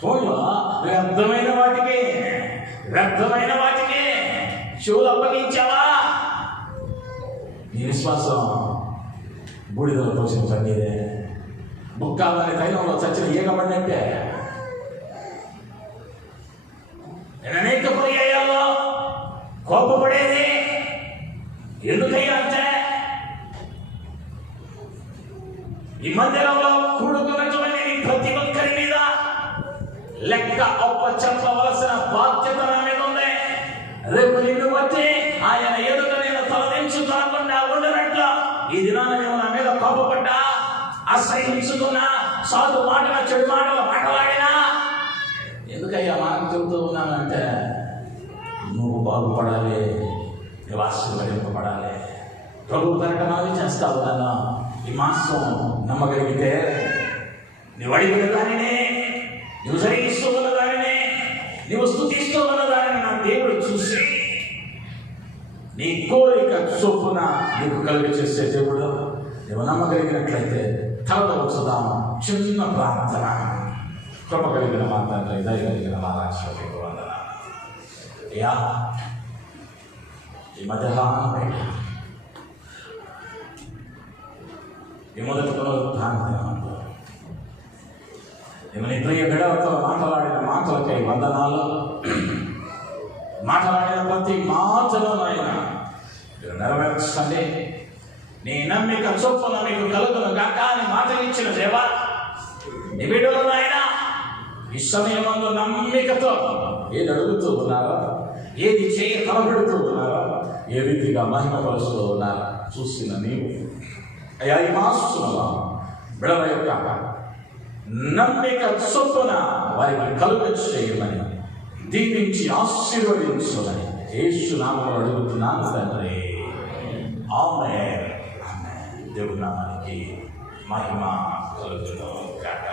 ఫోన్లో వ్యర్థమైన వాటికి చెవులు అప్పగించావా? నీ విశ్వాసం బూడిదలో పోసిన పన్నీదే. బుక్కాలని తైలంలో చచ్చిన ఈగబడినట్టే. నేను అనేక పర్యాయాల్లో కోపపడేది ఎందుకయ్యా అంటే, ఈ మందిరంలో కూడుకున్నటువంటి ప్రతి ఒక్కరి మీద లెక్క చెప్పవలసిన బాధ్యత నా మీద ఉంది. రేపు నిన్ను బట్టి ఆయన ఎదుట నేను తలదించుకోకుండా ఉండనట్ల ఈ దినాన నేను నా మీద కోపపడ్డా, అసహించుకున్నా, సాధు మాటలు చెడు మాటలు మాట్లాడినా, ఎందుకయ్యా మాట చెబుతూ ఉన్నానంటే నువ్వు బాగుపడాలి, నువ్వు ఆశీర్వదింపబడాలి. ప్రభు కనుక చేస్తావు నన్ను ఈ మాసం నమ్మగలిగితే నీవు అడిగిన దానినే, నువ్వు జరిగిస్తూ ఉన్న దానినే, నువ్వు స్తుతిస్తూ ఉన్న దానిని నా దేవుడు చూసి నీ కోరిక చొప్పున నీకు కలుగ చేసే దేవుడు. నువ్వు నమ్మగలిగినట్లయితే తలలో వచ్చుదాము. చిన్న ప్రార్థన. కృప కలిగిన మా తండ్రి, దయ కలిగిన మా రాష్ట్రపతికి వందనాలు. అయ్యా, ఈ మధ్యాహ్నం ఈ మొదటి పునరుత్థానంతో నీ ప్రియ బిడ్డలతో మాట్లాడిన మాటలకై వందనాలు. మాట్లాడిన ప్రతి మాటను ఆయన మీరు నెరవేర్చండి. నీ నమ్మిక చొప్పున మీకు కలుగును గాక అని మాట ఇచ్చిన దేవా, నీ బిడ్డలు నాయన ఈ సమయమందు నమ్మికతో ఏది అడుగుతూ ఉన్నారో, ఏది చేయ కనబడుతూ ఉన్నారో, ఏ రీతిగా మహిమపరుస్తూ ఉన్నారో చూసిన నీవు అయ్యా ఈ మాసంలో బిడ్డల యొక్క నమ్మిక చొప్పున వారికి కలుగ చేయమని, దీవించి ఆశీర్వదించమని యేసు నామములో అడుగుతున్నాను తండ్రి. ఆమేన్. దేవుని నామానికి మహిమ కలుగును గాక.